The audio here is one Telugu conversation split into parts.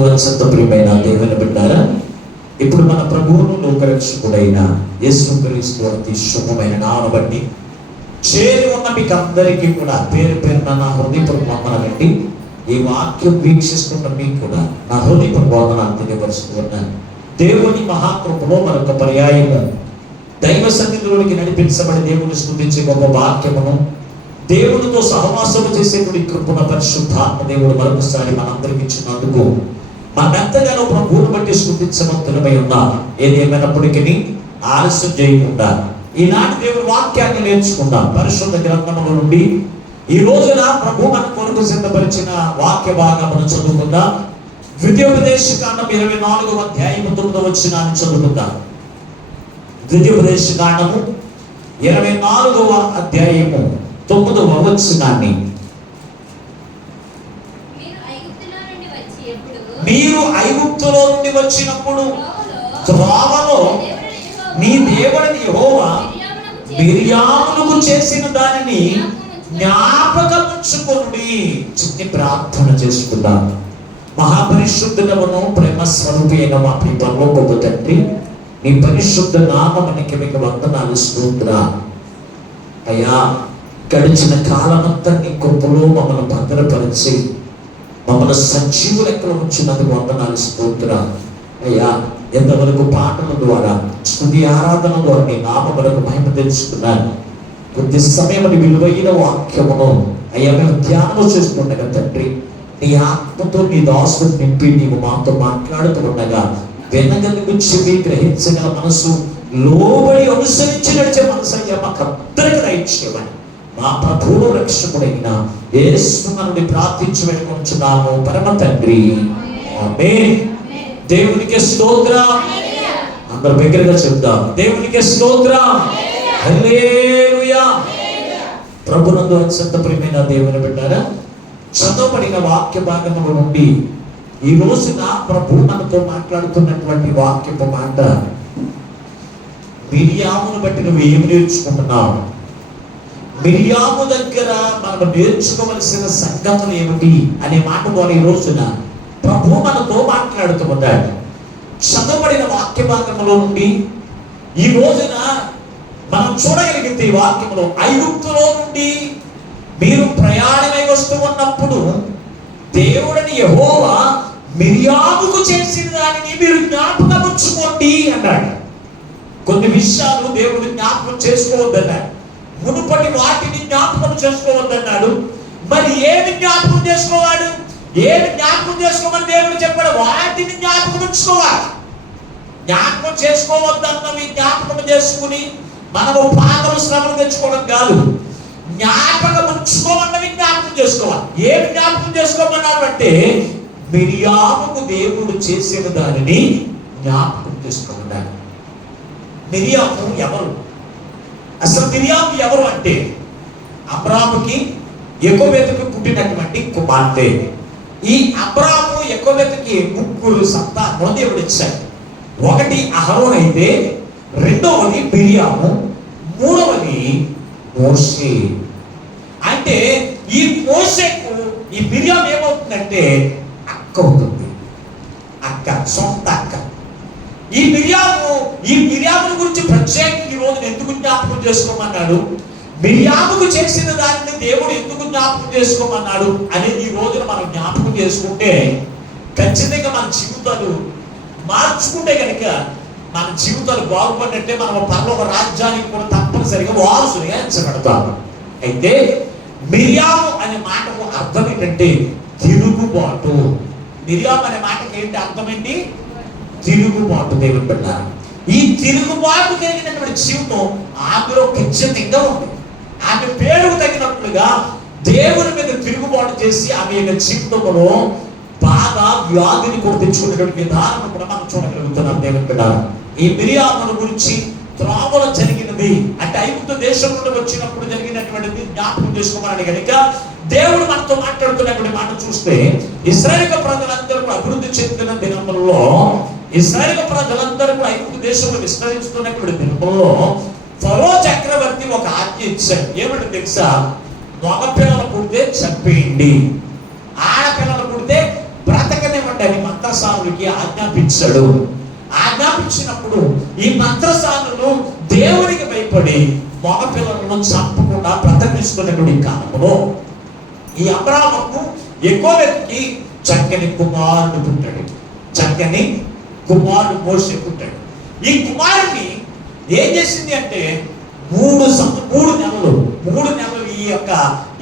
ప్రభునందు అత్యంత ప్రియమైన దేవుని బిడ్డారా, ఇప్పుడు మన ప్రభువును లోకరక్షకుడైన యేసుక్రీస్తు అతి శుభమైన నామమును బట్టి చేరి ఉన్న మీకు అందరికీ కూడా పేరు పేరున నా హృదయపూర్వక వందనాలండి. ఈ వాక్యం వీక్షిస్తున్న మీకు కూడా నా హృదయపూర్వక వందనాలు తెలియపరుస్తున్నాను. దేవుని మహాకృపలో మరొక పర్యాయంగా దైవ సన్నిధిలోనికి నడిపించబడి దేవుని స్తుతించే గొప్ప వాక్యమును, దేవునితో సహవాసము చేసేటువంటి కృపణ పరిశుద్ధాత్మ దేవుడు మరొకసారి మనందరికి ఇచ్చినందుకు మనమెంతగానో ప్రభువును బట్టి స్తుతించమంతులమై ఉన్నాం. ఏదేమైనప్పటికీ ఆలస్యం చేయకుండా ఈనాటి దేవుని వాక్యాన్ని నేర్చుకుందాం. పరిశుద్ధ గ్రంథముల నుండి ఈ రోజున ప్రభు మన కొరకు సిద్ధపరిచిన వాక్య భాగమును చదువుకుందాం. ద్వితీయోపదేశకాండం 24వ అధ్యాయము 9వ వచనాన్ని చదువుకుందాం. ద్వితీయోపదేశకాండము 24వ అధ్యాయము 9వ వచనాన్ని. మీరు ఐగుప్తులో నుండి వచ్చినప్పుడు త్రోవలో నీ దేవుని యెహోవా మిర్యామునకు చేసిన దానిని జ్ఞాపకముంచుకొనుడి. చిన్ని ప్రార్థన చేసుకుందాం. మహాపరిశుద్ధుడవును ప్రేమ స్వరూపి అయిన మా పరలోకపు తండ్రి, నీ పరిశుద్ధ నామమునికి మీకు వందనాలు, స్తోత్రాలు అయ్యా. గడిచిన కాలమంతా నీ కృపలో మమ్మల్ని భద్రపరిచి మమ్మల్ని సజీవ లెక్కలో ఉంచినందుకు వందనాలు, స్తోత్రాలు అయ్యా. ఎంతవరకు పాటల ద్వారా స్తుతి ఆరాధన ద్వారా నీ నామమునకు మహిమ తెలుసుకున్నాను. కొద్ది సమయం విలువైన వాక్యమును అయ్యా మేము ధ్యానం చేస్తుండగా తండ్రి, నీ ఆత్మతో నీ దాసుని నింపి నీవు మాతో మాట్లాడుతూ ఉండగా వెనకకు చెవి గ్రహించగల మనసు, లోబడి అనుసరించి నడిచే మనసు అయ్యా మాకు అందరికీ దయచేయమని మా ప్రభువు రక్షకుడైన యేసు నుండి ప్రార్థించి వెళ్ళుకొంచున్నాము పరమ తండ్రి, ఆమేన్. దేవునికి స్తోత్రం. అందరూ బిగ్గరగా చెప్దాం, దేవునికి స్తోత్రం, హల్లెలూయా. ప్రభునందు అత్యంత ప్రియమైన దేవుని బిడ్డారా, చదవబడిన వాక్య భాగముల నుండి ఈ రోజున ప్రభు మనతో మాట్లాడుతున్నటువంటి వాక్యపు మాట, మిర్యామును బట్టి నువ్వు ఏమి నేర్చుకుంటున్నావు? మిర్యాము దగ్గర మనం నేర్చుకోవలసిన సంగతులు ఏమిటి అనే మాట ద్వారా ఈ రోజున ప్రభు మనతో మాట్లాడుతూ ఉన్నాడు. చదవబడిన వాక్య భాగంలో నుండి ఈ రోజున మనం చూడగలిగితే ఈ వాక్యంలో, ఐగుప్తులో నుండి మీరు ప్రయాణమై వస్తూ ఉన్నప్పుడు దేవుడిని యెహోవా మిర్యాముకు చేసిన దానిని మీరు జ్ఞాపకం ఉంచుకోండి అన్నాడు. కొన్ని విషయాలు దేవుడు జ్ఞాపకం చేసుకోవద్దన్నాడు. మునుపటి వాటిని జ్ఞాపకం చేసుకోవద్దన్నాడు. మరి ఏమి జ్ఞాపకం చేసుకోవాడు? ఏమి జ్ఞాపకం చేసుకోమని దేవుడు చెప్పాడు? వాటిని జ్ఞాపకం ఉంచుకోవాలి. జ్ఞాపకం చేసుకోవద్దన్నవి జ్ఞాపకం చేసుకుని మనము పాపలు శ్రమలు తెచ్చుకోవడం కాదు. జ్ఞాపకం ఉంచుకోమన్నవి జ్ఞాపకం చేసుకోవాలి. ఏమి జ్ఞాపకం చేసుకోమన్నాడు అంటే, మిర్యాముకు దేవుడు చేసిన దానిని జ్ఞాపకం చేసుకోమన్నాడు. మిర్యాము ఎవరు? అసలు మిర్యాము ఎవరు అంటే, అబ్రాముకి యెకోవేతుకు పుట్టినటువంటి కుమార్తె. ఈ అబ్రాము యెకోవేతుకి ముగ్గురు సంతానం దేవుడు ఇచ్చాడు. ఒకటి అహరోన్ అయితే, రెండవది మిర్యాము, మూడవది మోషే. అంటే ఈ మోషేకు ఈ మిర్యాము ఏమవుతుందంటే అక్క అవుతుంది. అక్క, సొంత అక్క. ఈ మిర్యాముల గురించి ప్రత్యేకంగా ఈ రోజు ఎందుకు జ్ఞాపకం చేసుకోమన్నాడు? మిర్యాముకు చేసిన దానిని దేవుడు ఎందుకు జ్ఞాపకం చేసుకోమన్నాడు అనేది ఈ రోజున మనం జ్ఞాపకం చేసుకుంటే ఖచ్చితంగా మన జీవితాలు మార్చుకుంటే కనుక మన జీవితాలు బాగుపడినట్టే. మనం పరలోక రాజ్యానికి కూడా తప్పనిసరిగా వారసులుగా ఎంచబడతాము. అయితే మిర్యాము అనే మాటకు అర్థం ఏంటంటే తిరుగుబాటు. మిర్యాము అనే మాటకి ఏంటి అర్థం? ఏంటి? తిరుగుబాటు. దేవుని బిడ్డ, ఈ తిరుగుబాటు కలిగినటువంటి జీవితం ఆమెలో ఖచ్చితంగా ఉంది. ఆమె పేరుకు తగినట్లుగా దేవుని మీద తిరుగుబాటు చేసి ఆమె యొక్క జీవితంలో బాధ, వ్యాధిని కూడా తెచ్చుకునేటువంటి విధానం కూడా మనం చూడగలుగుతున్నాం. దేవుని బిడ్డ, ఈ మిర్యామును గురించి త్రోవలో జరిగినది అంటే ఐగుప్తు దేశం నుండి వచ్చినప్పుడు జరిగినటువంటిది జ్ఞాపకం చేసుకోమని కనుక దేవుడు మనతో మాట్లాడుతున్నటువంటి మాట చూస్తే, ఇశ్రాయేలు ప్రజలందరూ అభివృద్ధి చెందిన దినములలో, ఇశ్రాయేలు ప్రజలందరూ ఐగుప్తు దేశంలో విస్తరించుతున్నటువంటి దినములలో ఫరో చక్రవర్తి ఒక ఆజ్ఞ ఇచ్చాడు. ఏమంటే తెలుసా? మగ పిల్లలు పుడితే చంపేయండి, ఆడపిల్లలు పుడితే బ్రతకనివ్వండి అని మంత్రం మంత్రసానులకి ఆజ్ఞాపించాడు. ఆజ్ఞాపించినప్పుడు ఈ మంత్రసానులు దేవునికి భయపడి మగ పిల్లలను చంపకుండా ప్రతిష్ఠిస్తున్నటువంటి కాలంలో ఈ అబ్రాహాముకు యెహోవాకి చక్కని కుమారుడు పుట్టాడు. చక్కని కుమారుడు మోషే పుట్టాడు. ఈ కుమారుడిని ఏం చేసింది అంటే 3 నెలలు ఈ యొక్క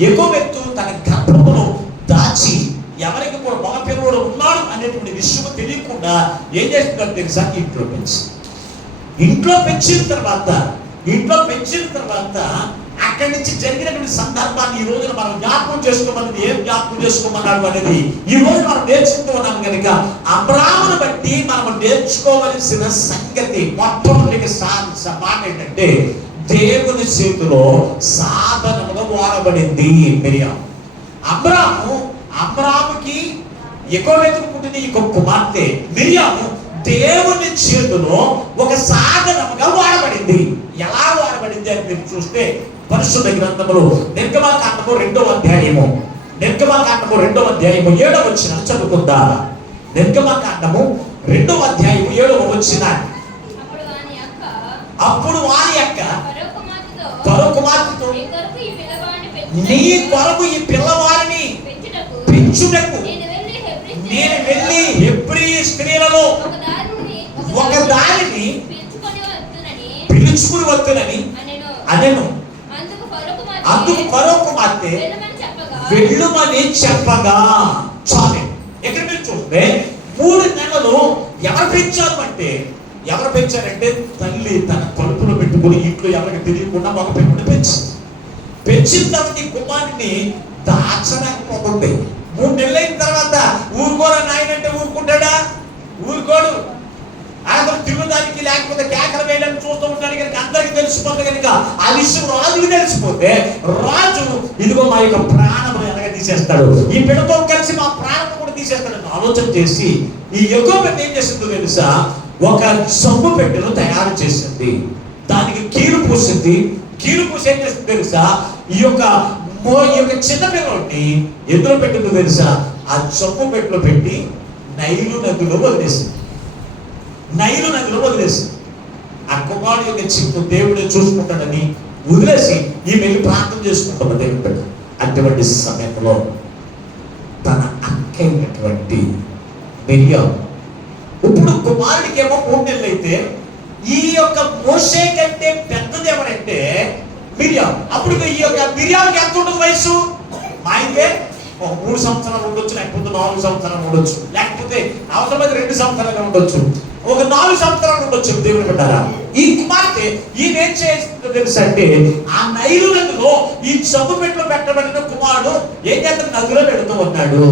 యెహోవాకు తన గర్భములో దాచి ఎవరికి కూడా మగ పిల్లవాడు ఉన్నాడు అనేటువంటి విషయం తెలియకుండా ఏం చేస్తుందో తెలుసా, ఇంట్లో పెంచిన తర్వాత అక్కడి నుంచి జరిగినటువంటి సందర్భాన్ని ఈ రోజున మనం జ్ఞాపకం చేసుకోమన్నది ఏం జ్ఞాపకం చేసుకోమన్నాడు అనేది ఈ రోజు మనం నేర్చుకుంటూ ఉన్నాం కనుక అబ్రాహామును బట్టి మనం నేర్చుకోవలసిన సంగతి మొట్టమొదటి మాట ఏంటంటే దేవుని చేతిలో సాధనముగా వాడబడింది మిరియాము. అబ్రాహాముకి యెహోవాకు పుట్టిన ఈ కుమార్తె మిరియాము దేవుని చేతిలో ఒక సాధనముగా వాడబడింది. ఎలా వాడబడింది అని మీరు చూస్తే పరిశుద్ధ గ్రంథములో నిర్గమకాండము 2వ అధ్యాయము 7వ వచనం చదువుకుందా. నిర్గమకాండము 2వ అధ్యాయము 7వ వచనం. అప్పుడు వాని యొక్క ఫరో కుమార్తెతో నీ కొరకు ఈ పిల్లవారిని పెంచుటకు నేను వెళ్ళి హెబ్రీ స్త్రీలలో ఒక దానిని పిలుచుకుని వద్దునని అనెను. అందుకు ఫరో కుమార్తె వెళ్ళుమని చెప్పగా చాలు. ఎక్కడ మీరు చూస్తే 3 నెలలు ఎవరు పెంచారంటే తల్లి తన కడుపులో పెట్టుకుని ఇంట్లో ఎవరికి తెలియకుండా మగ పెట్టుకుని పెంచిన తర్వాత ఈ కుమారుని దాచలేకపోతుంది. 3 నెలలు అయిన తర్వాత ఊరుకోరా నాయనంటే ఊరుకుంటాడా? ఊరుకోడు. ఆయన తిరుగుదానికి లేకపోతే కేకలు వేయడానికి చూస్తూ ఉంటాడు కనుక అందరికి తెలిసిపోతుంది కనుక ఆ విషయం రాజుకి తెలిసిపోతే రాజు ఇదిగో మా యొక్క ప్రాణము ఎలాగ తీసేస్తాడు, ఈ బిడ్డతో కలిసి మా ప్రాణం కూడా తీసేస్తాడని ఆలోచన చేసి ఈ యెహోవా ఏం చేసిందో తెలుసా, ఒక సొమ్ము పెట్టెను తయారు చేసింది. దానికి కీలు పూసి ఏం చేస్తుంది తెలుసా, ఈ యొక్క చిన్న పిల్లల్ని ఎందులో పెట్టిందో తెలుసా, ఆ సొమ్ము పెట్టెలో పెట్టి నైలు నదిలో వదిలేసింది. ఆ కుమారుడు యొక్క చిక్కు దేవుడే చూసుకుంటాడని వదిలేసి ఈ వెళ్ళి ప్రార్థన చేసుకుంటాం దేవుడు. అటువంటి సమయంలో తన అక్కైనటువంటి మిరియాము, ఇప్పుడు కుమారుడికి ఏమో 3 నెలలు అయితే ఈ యొక్క మోషే కంటే పెద్దది ఎవరంటే మిరియాము. అప్పుడు ఈ యొక్క మిరియాముకి ఎంత ఉంటుంది వయసు? అయితే 3 సంవత్సరాలు ఉండొచ్చు, లేకపోతే 4 సంవత్సరాలు ఉండొచ్చు, లేకపోతే అవసరమైతే 2 సంవత్సరాలు ఉండొచ్చు, ఒక 4 సంవత్సరాలు ఉండొచ్చు. దేవుడు పెట్టారా? ఈ కుమార్తె ఏం చేస్తుందో తెలుసా అంటే ఆ నైలు నదిలో ఈ సబ్బు పెట్టలో పెట్టబడిన కుమారుడు ఏం చేస్తాడు, నదిలో పెడుతూ ఉన్నాడు.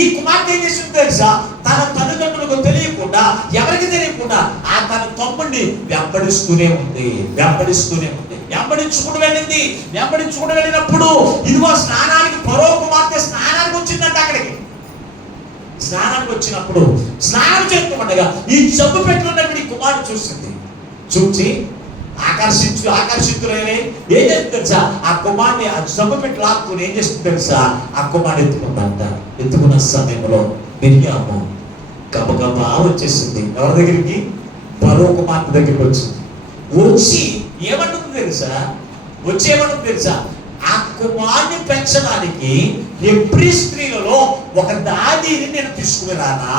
ఈ కుమార్తె ఏం చేస్తుందో తెలుసా, తన తల్లిదండ్రులకు తెలియకుండా ఎవరికి తెలియకుండా ఆ తన తమ్ముడిని వెంబడిస్తూనే ఉంది. వెంబడించుకుంటూ వెళ్ళినప్పుడు ఇదిగో స్నానానికి ఫరో కుమార్తె స్నానానికి వచ్చిందంట. అక్కడికి స్నానానికి వచ్చినప్పుడు స్నానం చేస్తుండగా ఈ జబ్బు పెట్టుకున్నప్పుడు ఈ కుమారుడు చూసి ఆకర్షితులైన ఏం చేస్తుంది తెలుసా, ఆ కుమారుని ఆ జబ్బు పెట్టి లాక్కుని ఏం చేస్తుంది తెలుసా, ఆ కుమారుడు ఎత్తుకున్న సమయంలో మిరియాము గబగబా వచ్చేసింది. ఎవరి దగ్గరికి? ఫరో కుమార్తె దగ్గరికి వచ్చి ఏమంటుంది తెలుసా, ఆ కుమారుని పెంచడానికి హెబ్రీ స్త్రీలలో ఒక దాదిని నేను తీసుకురానా?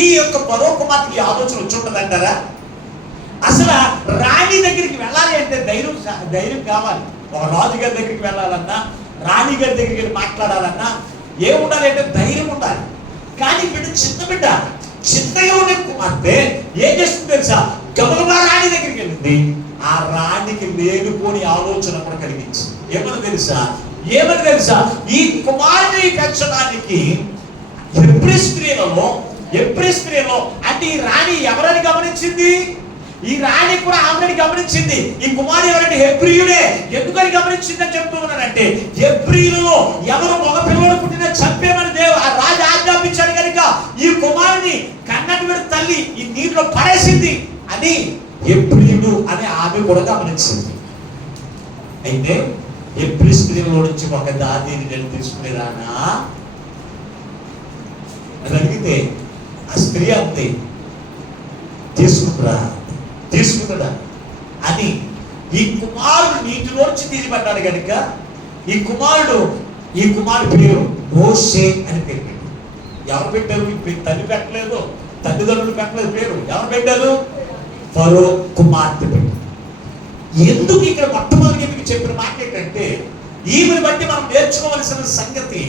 ఈ యొక్క ఫరో కుమార్తెకి ఆలోచన వచ్చి ఉంటుందంటారా? అసలు రాణి దగ్గరికి వెళ్ళాలి అంటే ధైర్యం కావాలి. ఒక రాజుగారి దగ్గరికి వెళ్ళాలన్నా, రాణి గారి దగ్గరికి వెళ్ళి మాట్లాడాలన్నా ఏముండాలి అంటే ధైర్యం ఉండాలి. కానీ చిన్నగా ఉండే కుమార్తె ఏం చేస్తుంది తెలుసా, గబగబా రాణి దగ్గరికి వెళ్ళింది. ఆ రాణికి లేనిపోని ఆలోచన కూడా కలిగించింది. ఏమని తెలుసా, ఈ కుమారుని పెంచడానికి హెబ్రీ స్త్రీలో అంటే ఈ రాణి ఎవరని గమనించింది? ఈ రాణి కూడా ఆమెని గమనించింది. ఈ కుమారుడు ఎవరంటే హెబ్రీయుడే. ఎందుకని గమనించిందని చెప్తూ ఉన్నానంటే హెబ్రీయులలో ఎవరు మగ పిల్లలు పుట్టిన చంపేమని రాజు ఆజ్ఞాపించాడు కనుక ఈ కుమారుని కన్నటువంటి తల్లి ఈ నీటిలో పడేసింది అని హెబ్రీయుడు అని ఆమె కూడా గమనించింది. అయితే హెబ్రీ స్త్రీలో నుంచి ఒక దాదిని నేను తీసుకునేదానా? అడిగితే ఆ స్త్రీ అంతే, తీసుకుంటాడా అని. ఈ కుమారుడు నీటిలోంచి తీయబడ్డాడు కనుక ఈ కుమారుడు పేరు మోషే అని పేరు పెట్టారు. ఎవరు పెట్టారు? తల్లి పెట్టలేదు, తల్లిదండ్రులు పెట్టలేదు. పేరు ఎవరు పెట్టారు? ఫరో కుమార్తె పెట్టారు. ఎందుకు ఇక్కడ మొట్టమొదటి మీకు చెప్పిన మాట ఏంటంటే, ఈమెను బట్టి మనం నేర్చుకోవలసిన సంగతి,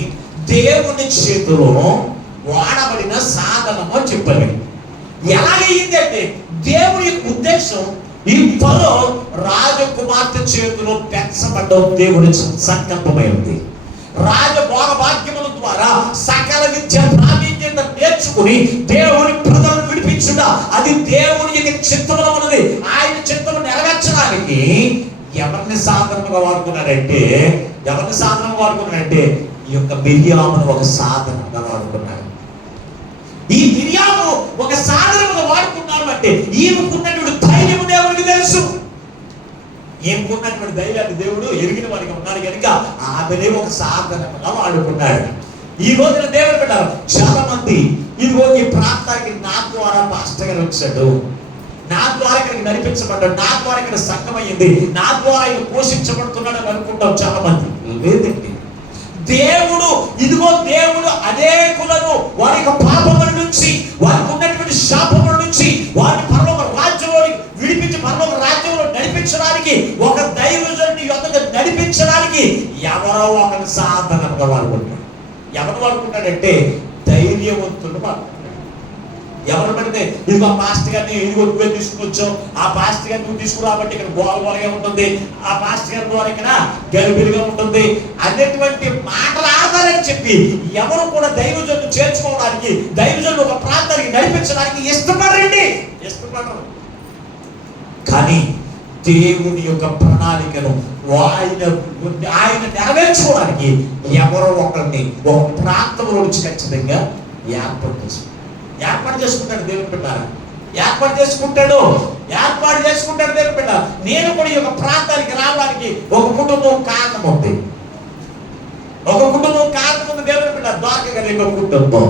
దేవుని చేతిలో వాడబడిన సాధనము అని చెప్పాలి. ఎలాగయ్యిందంటే, దేవుని యొక్క ఉద్దేశం ఈ ఫరో రాజకుమార్తె చేతిలో పెంచబడ్డం దేవుని సంకల్పమైంది. రాజభోగభాగ్యముల ద్వారా సకల విద్య ప్రావీణ్యత నేర్చుకుని దేవుని ప్రజలను విడిపించుట, అది దేవుని యొక్క చిత్తములో ఉన్నది. ఆయన చిత్తము నెరవేర్చడానికి ఎవరిని సాధనముగా వాడుకున్నాడంటే ఈ యొక్క మిర్యామును ఒక సాధనముగా వాడుకున్నాడు. ఈ మిర్యాము ఒక సాధనముగా వాడుకున్నాడు అంటే ఈమెకున్నటువంటి ధైర్యము దేవునికి తెలుసు. ఏముకున్నటువంటి ధైర్యాన్ని దేవుడు ఎరిగిన వారికి ఉన్నాడు కనుక ఆమెనే ఒక సాధనముగా వాడుకున్నాడు. ఈ రోజున దేవుడు పెట్టారు చాలా మంది, ఇదిగో ఈ ప్రాంతానికి నా ద్వారా పాస్టర్ గారు వచ్చాడు, నా ద్వారా ఇక్కడికి నడిపించబడ్డాడు, నా ద్వారా ఇక్కడ సంఘం అయ్యింది, నా ద్వారా ఆయన పోషించబడుతున్నాడు అని అనుకుంటాం చాలా మంది. లేదండి, దేవుడు అనేకులను వారి యొక్క పాపముల నుంచి, వారికి ఉన్నటువంటి శాపముల నుంచి, వారిని పరలోక రాజ్యంలోని విడిపించి పరలోక రాజ్యంలో నడిపించడానికి, ఒక దైవజనుని యొద్దకు నడిపించడానికి ఎవరో ఒకరి సాధనగా వాడుకుంటాడు. ఎవరు వాడుకుంటాడంటే ధైర్యవంతులు వాడుకుంటాడు. ఎవరు పడితే ఇదిగో పాస్టర్ గారిని ఇదిగో నువ్వే తీసుకొచ్చావు, ఆ పాస్టర్ గారిని నువ్వు తీసుకురాబట్టి ఇక్కడ గోలగోలగా ఉంటుంది, ఆ పాస్టర్ గారి ద్వారా ఇక్కడ గలిబిలిగా ఉంటుంది అనేటువంటి మాటలు ఆడతారని చెప్పి ఎవరు కూడా దైవజనులు చేర్చుకోవడానికి, దైవజనులు ఒక ప్రాంతానికి నడిపించడానికి ఇష్టపడరు. కానీ దేవుని యొక్క ప్రణాళికను ఆయన నెరవేర్చుకోవడానికి ఎవరో ఒకరిని ఒక ప్రాంతంలో నుంచి ఖచ్చితంగా ఏర్పాటు చేసుకుంటాడు దేవుని పెట్టారు. ఏర్పాటు చేసుకుంటాడు దేవుని పెట్టారు. నేను కూడా ఈ యొక్క ప్రాంతానికి రావడానికి ఒక కుటుంబం కారణం ఉంది. దేవుని పెట్టారు. ద్వారక గారి యొక్క కుటుంబం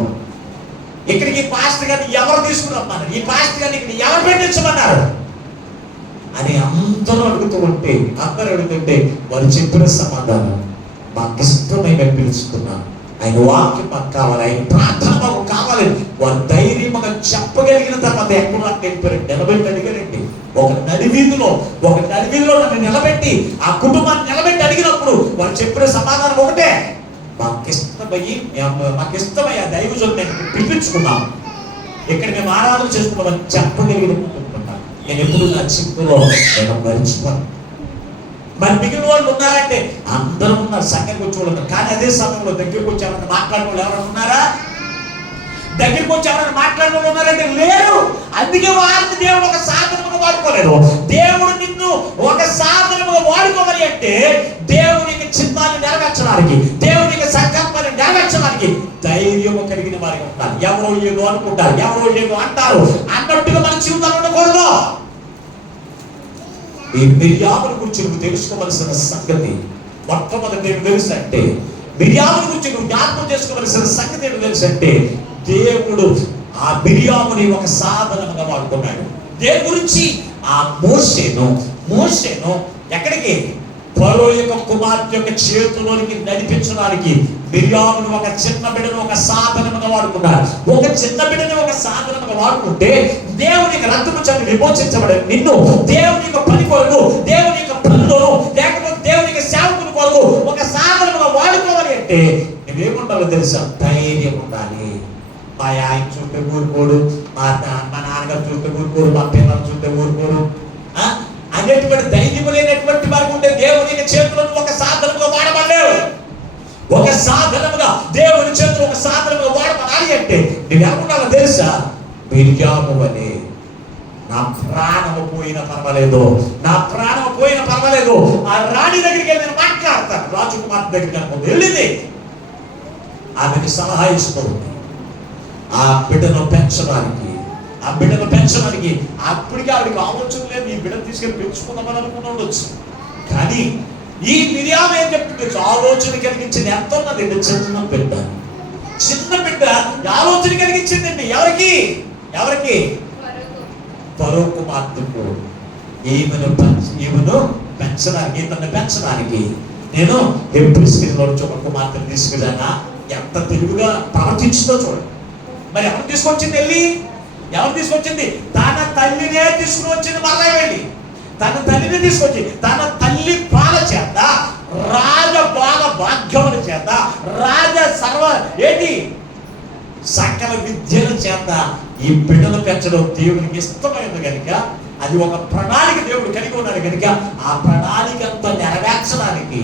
ఇక్కడికి పాస్టర్ గారిని ఎవరు తీసుకురమ్మన్నారు, ఈ పాస్టర్ గారిని ఇక్కడ ఎవరు పెట్టించమన్నారు అని అందరూ అడుగుతుంటే వారు చెప్పిన సమాధానం, మాకు ఇష్టమైన పిలుచుకున్నాను, ఆయన వాక్యం మాకు కావాలి, ఆయన ప్రార్థన మాకు కావాలి. వారు ధైర్యంగా చెప్పగలిగిన తర్వాత ఎక్కడ నిలబెట్టి అడిగారండి. ఒక నడివీధిలో నన్ను నిలబెట్టి ఆ కుటుంబాన్ని నిలబెట్టి అడిగినప్పుడు వారు చెప్పిన సమాధానం ఒకటే, మాకు ఇష్టమయ్యా దైవజనులు నేను పిలిపించుకున్నాం, ఇక్కడ మేము ఆరాధన చేసుకున్నామని చెప్పగలిగిన కుటుంబం. నేను ఎప్పుడు నా చిక్కులో నేను మరిచిపోను. మరి మిగిలిన వాళ్ళు ఉన్నారంటే అందరూ ఉన్నారు, సంఖ్యకు వచ్చి వాళ్ళు ఉన్నారు. కానీ అదే సమయంలో దగ్గరికి వచ్చి ఎవరైనా మాట్లాడిన వాళ్ళు ఎవరైనా ఉన్నారా? దగ్గరికి వచ్చి ఎవరైనా మాట్లాడిన వాళ్ళు ఉన్నారంటే లేరు. అందుకే వారిని దేవుడు ఒక సాధనముగా వాడుకోలేదు. దేవుడు నిన్ను ఒక సాధనముగా వాడుకోవాలి అంటే దేవుని చిత్తాన్ని నెరవేర్చడానికి, దేవుని సంకల్పాన్ని నెరవేర్చడానికి ధైర్యము కలిగిన వారికి ఉంటారు. ఎవరో ఏదో అనుకుంటారు, ఎవరో ఏదో అంటారు అన్నట్టుగా మన జీవితాలు ఉండకూడదు. ఈ మిర్యాముల గురించి నువ్వు తెలుసుకోవలసిన సంగతి మొట్టమొదటి ఏమి తెలుసు అంటే, మిర్యాముల గురించి నువ్వు జ్ఞాపకం చేసుకోవలసిన సంగతి ఏమి తెలుసు అంటే, దేవుడు ఆ మిర్యాముని ఒక సాధనముగా వాడుకున్నాడు. దేని గురించి? ఆ మోషేను ఎక్కడికి? ఫరో యొక్క కుమార్తె యొక్క చేతిలోనికి నడిపించడానికి మిర్యామును ఒక చిన్న బిడ్డను ఒక సాధనముగా వాడుకున్నారు. ఒక చిన్న బిడ్డను ఒక సాధనముగా వాడుకుంటే దేవుని యొక్క రక్తము చేత విమోచించబడే నిన్ను దేవుని యొక్క పని కొరకు, దేవుని యొక్క పనులను, లేకపోతే దేవుని యొక్క సేవకుల కొరకు ఒక సాధనముగా వాడుకోవాలి అంటే నువ్వేముండాలో తెలుసా? ధైర్యం ఉండాలి. మా ఆయన చూస్తే ఊరుకోడు, మా నాన్నగారు చూస్తే ఊరుకోడు, మా పిల్లలు చూస్తే ఊరుకోడు అనేటువంటి ధైర్యం లేనటువంటి వారికి ఉంటే దేవుని చేతులను ఒక సాధనముగా వాడబడలేవు. ఒక సాధనముగా దేవుని చేతులు ఒక సాధనముగా వాడబడాలి అంటే నువ్వేముండాలో తెలుసా? మిర్యాము వలె నా ప్రాణము పోయినా పర్వాలేదు, ఆ రాణి దగ్గరికి వెళ్ళి నేను మాట్లాడతాను. రాజకుమార్తె దగ్గరికి వెళ్ళింది, ఆమెకి సలహా ఇస్తుంది ఆ బిడ్డను పెంచడానికి. అప్పటికే ఆవిడకి ఆలోచన లేదు, ఈ బిడ్డను తీసుకెళ్ళి పెంచుకుందామని అనుకుని ఉండొచ్చు. కానీ ఈ మిర్యాము ఏం చెప్తుంది? ఆలోచన కలిగించింది ఎంత ఉన్నది? చిన్న బిడ్డ ఆలోచన కలిగించింది. ఇచ్చిందండి. ఎవరికి? ఎవరికి? ఫరో కుమార్తెకు. ఈమెను పెంచడానికి, ఇతన్ని పెంచడానికి నేను హెబ్రీయుల నుంచి ఒక కుమార్తెను తీసుకెళ్ళానా. ఎంత తెలుగుగా ప్రవర్తించిందో చూడండి. మరి ఎవరు తీసుకొచ్చింది? వెళ్ళి ఎవరు తీసుకొచ్చింది? తన తల్లినే తీసుకుని వచ్చింది. మళ్ళీ వెళ్ళి తన తల్లిని తీసుకొచ్చి తన తల్లి పాల చేత, రాజ భాగ్యముల చేత, రాజ సర్వ ఏంటి సకల విద్యల చేత ఈ బిడ్డను పెంచడం దేవునికి ఇష్టమైనది కనుక, అది ఒక ప్రణాళిక దేవుడు కలిగి ఉన్నాడు కనుక, ఆ ప్రణాళిక అంతా నెరవేర్చడానికి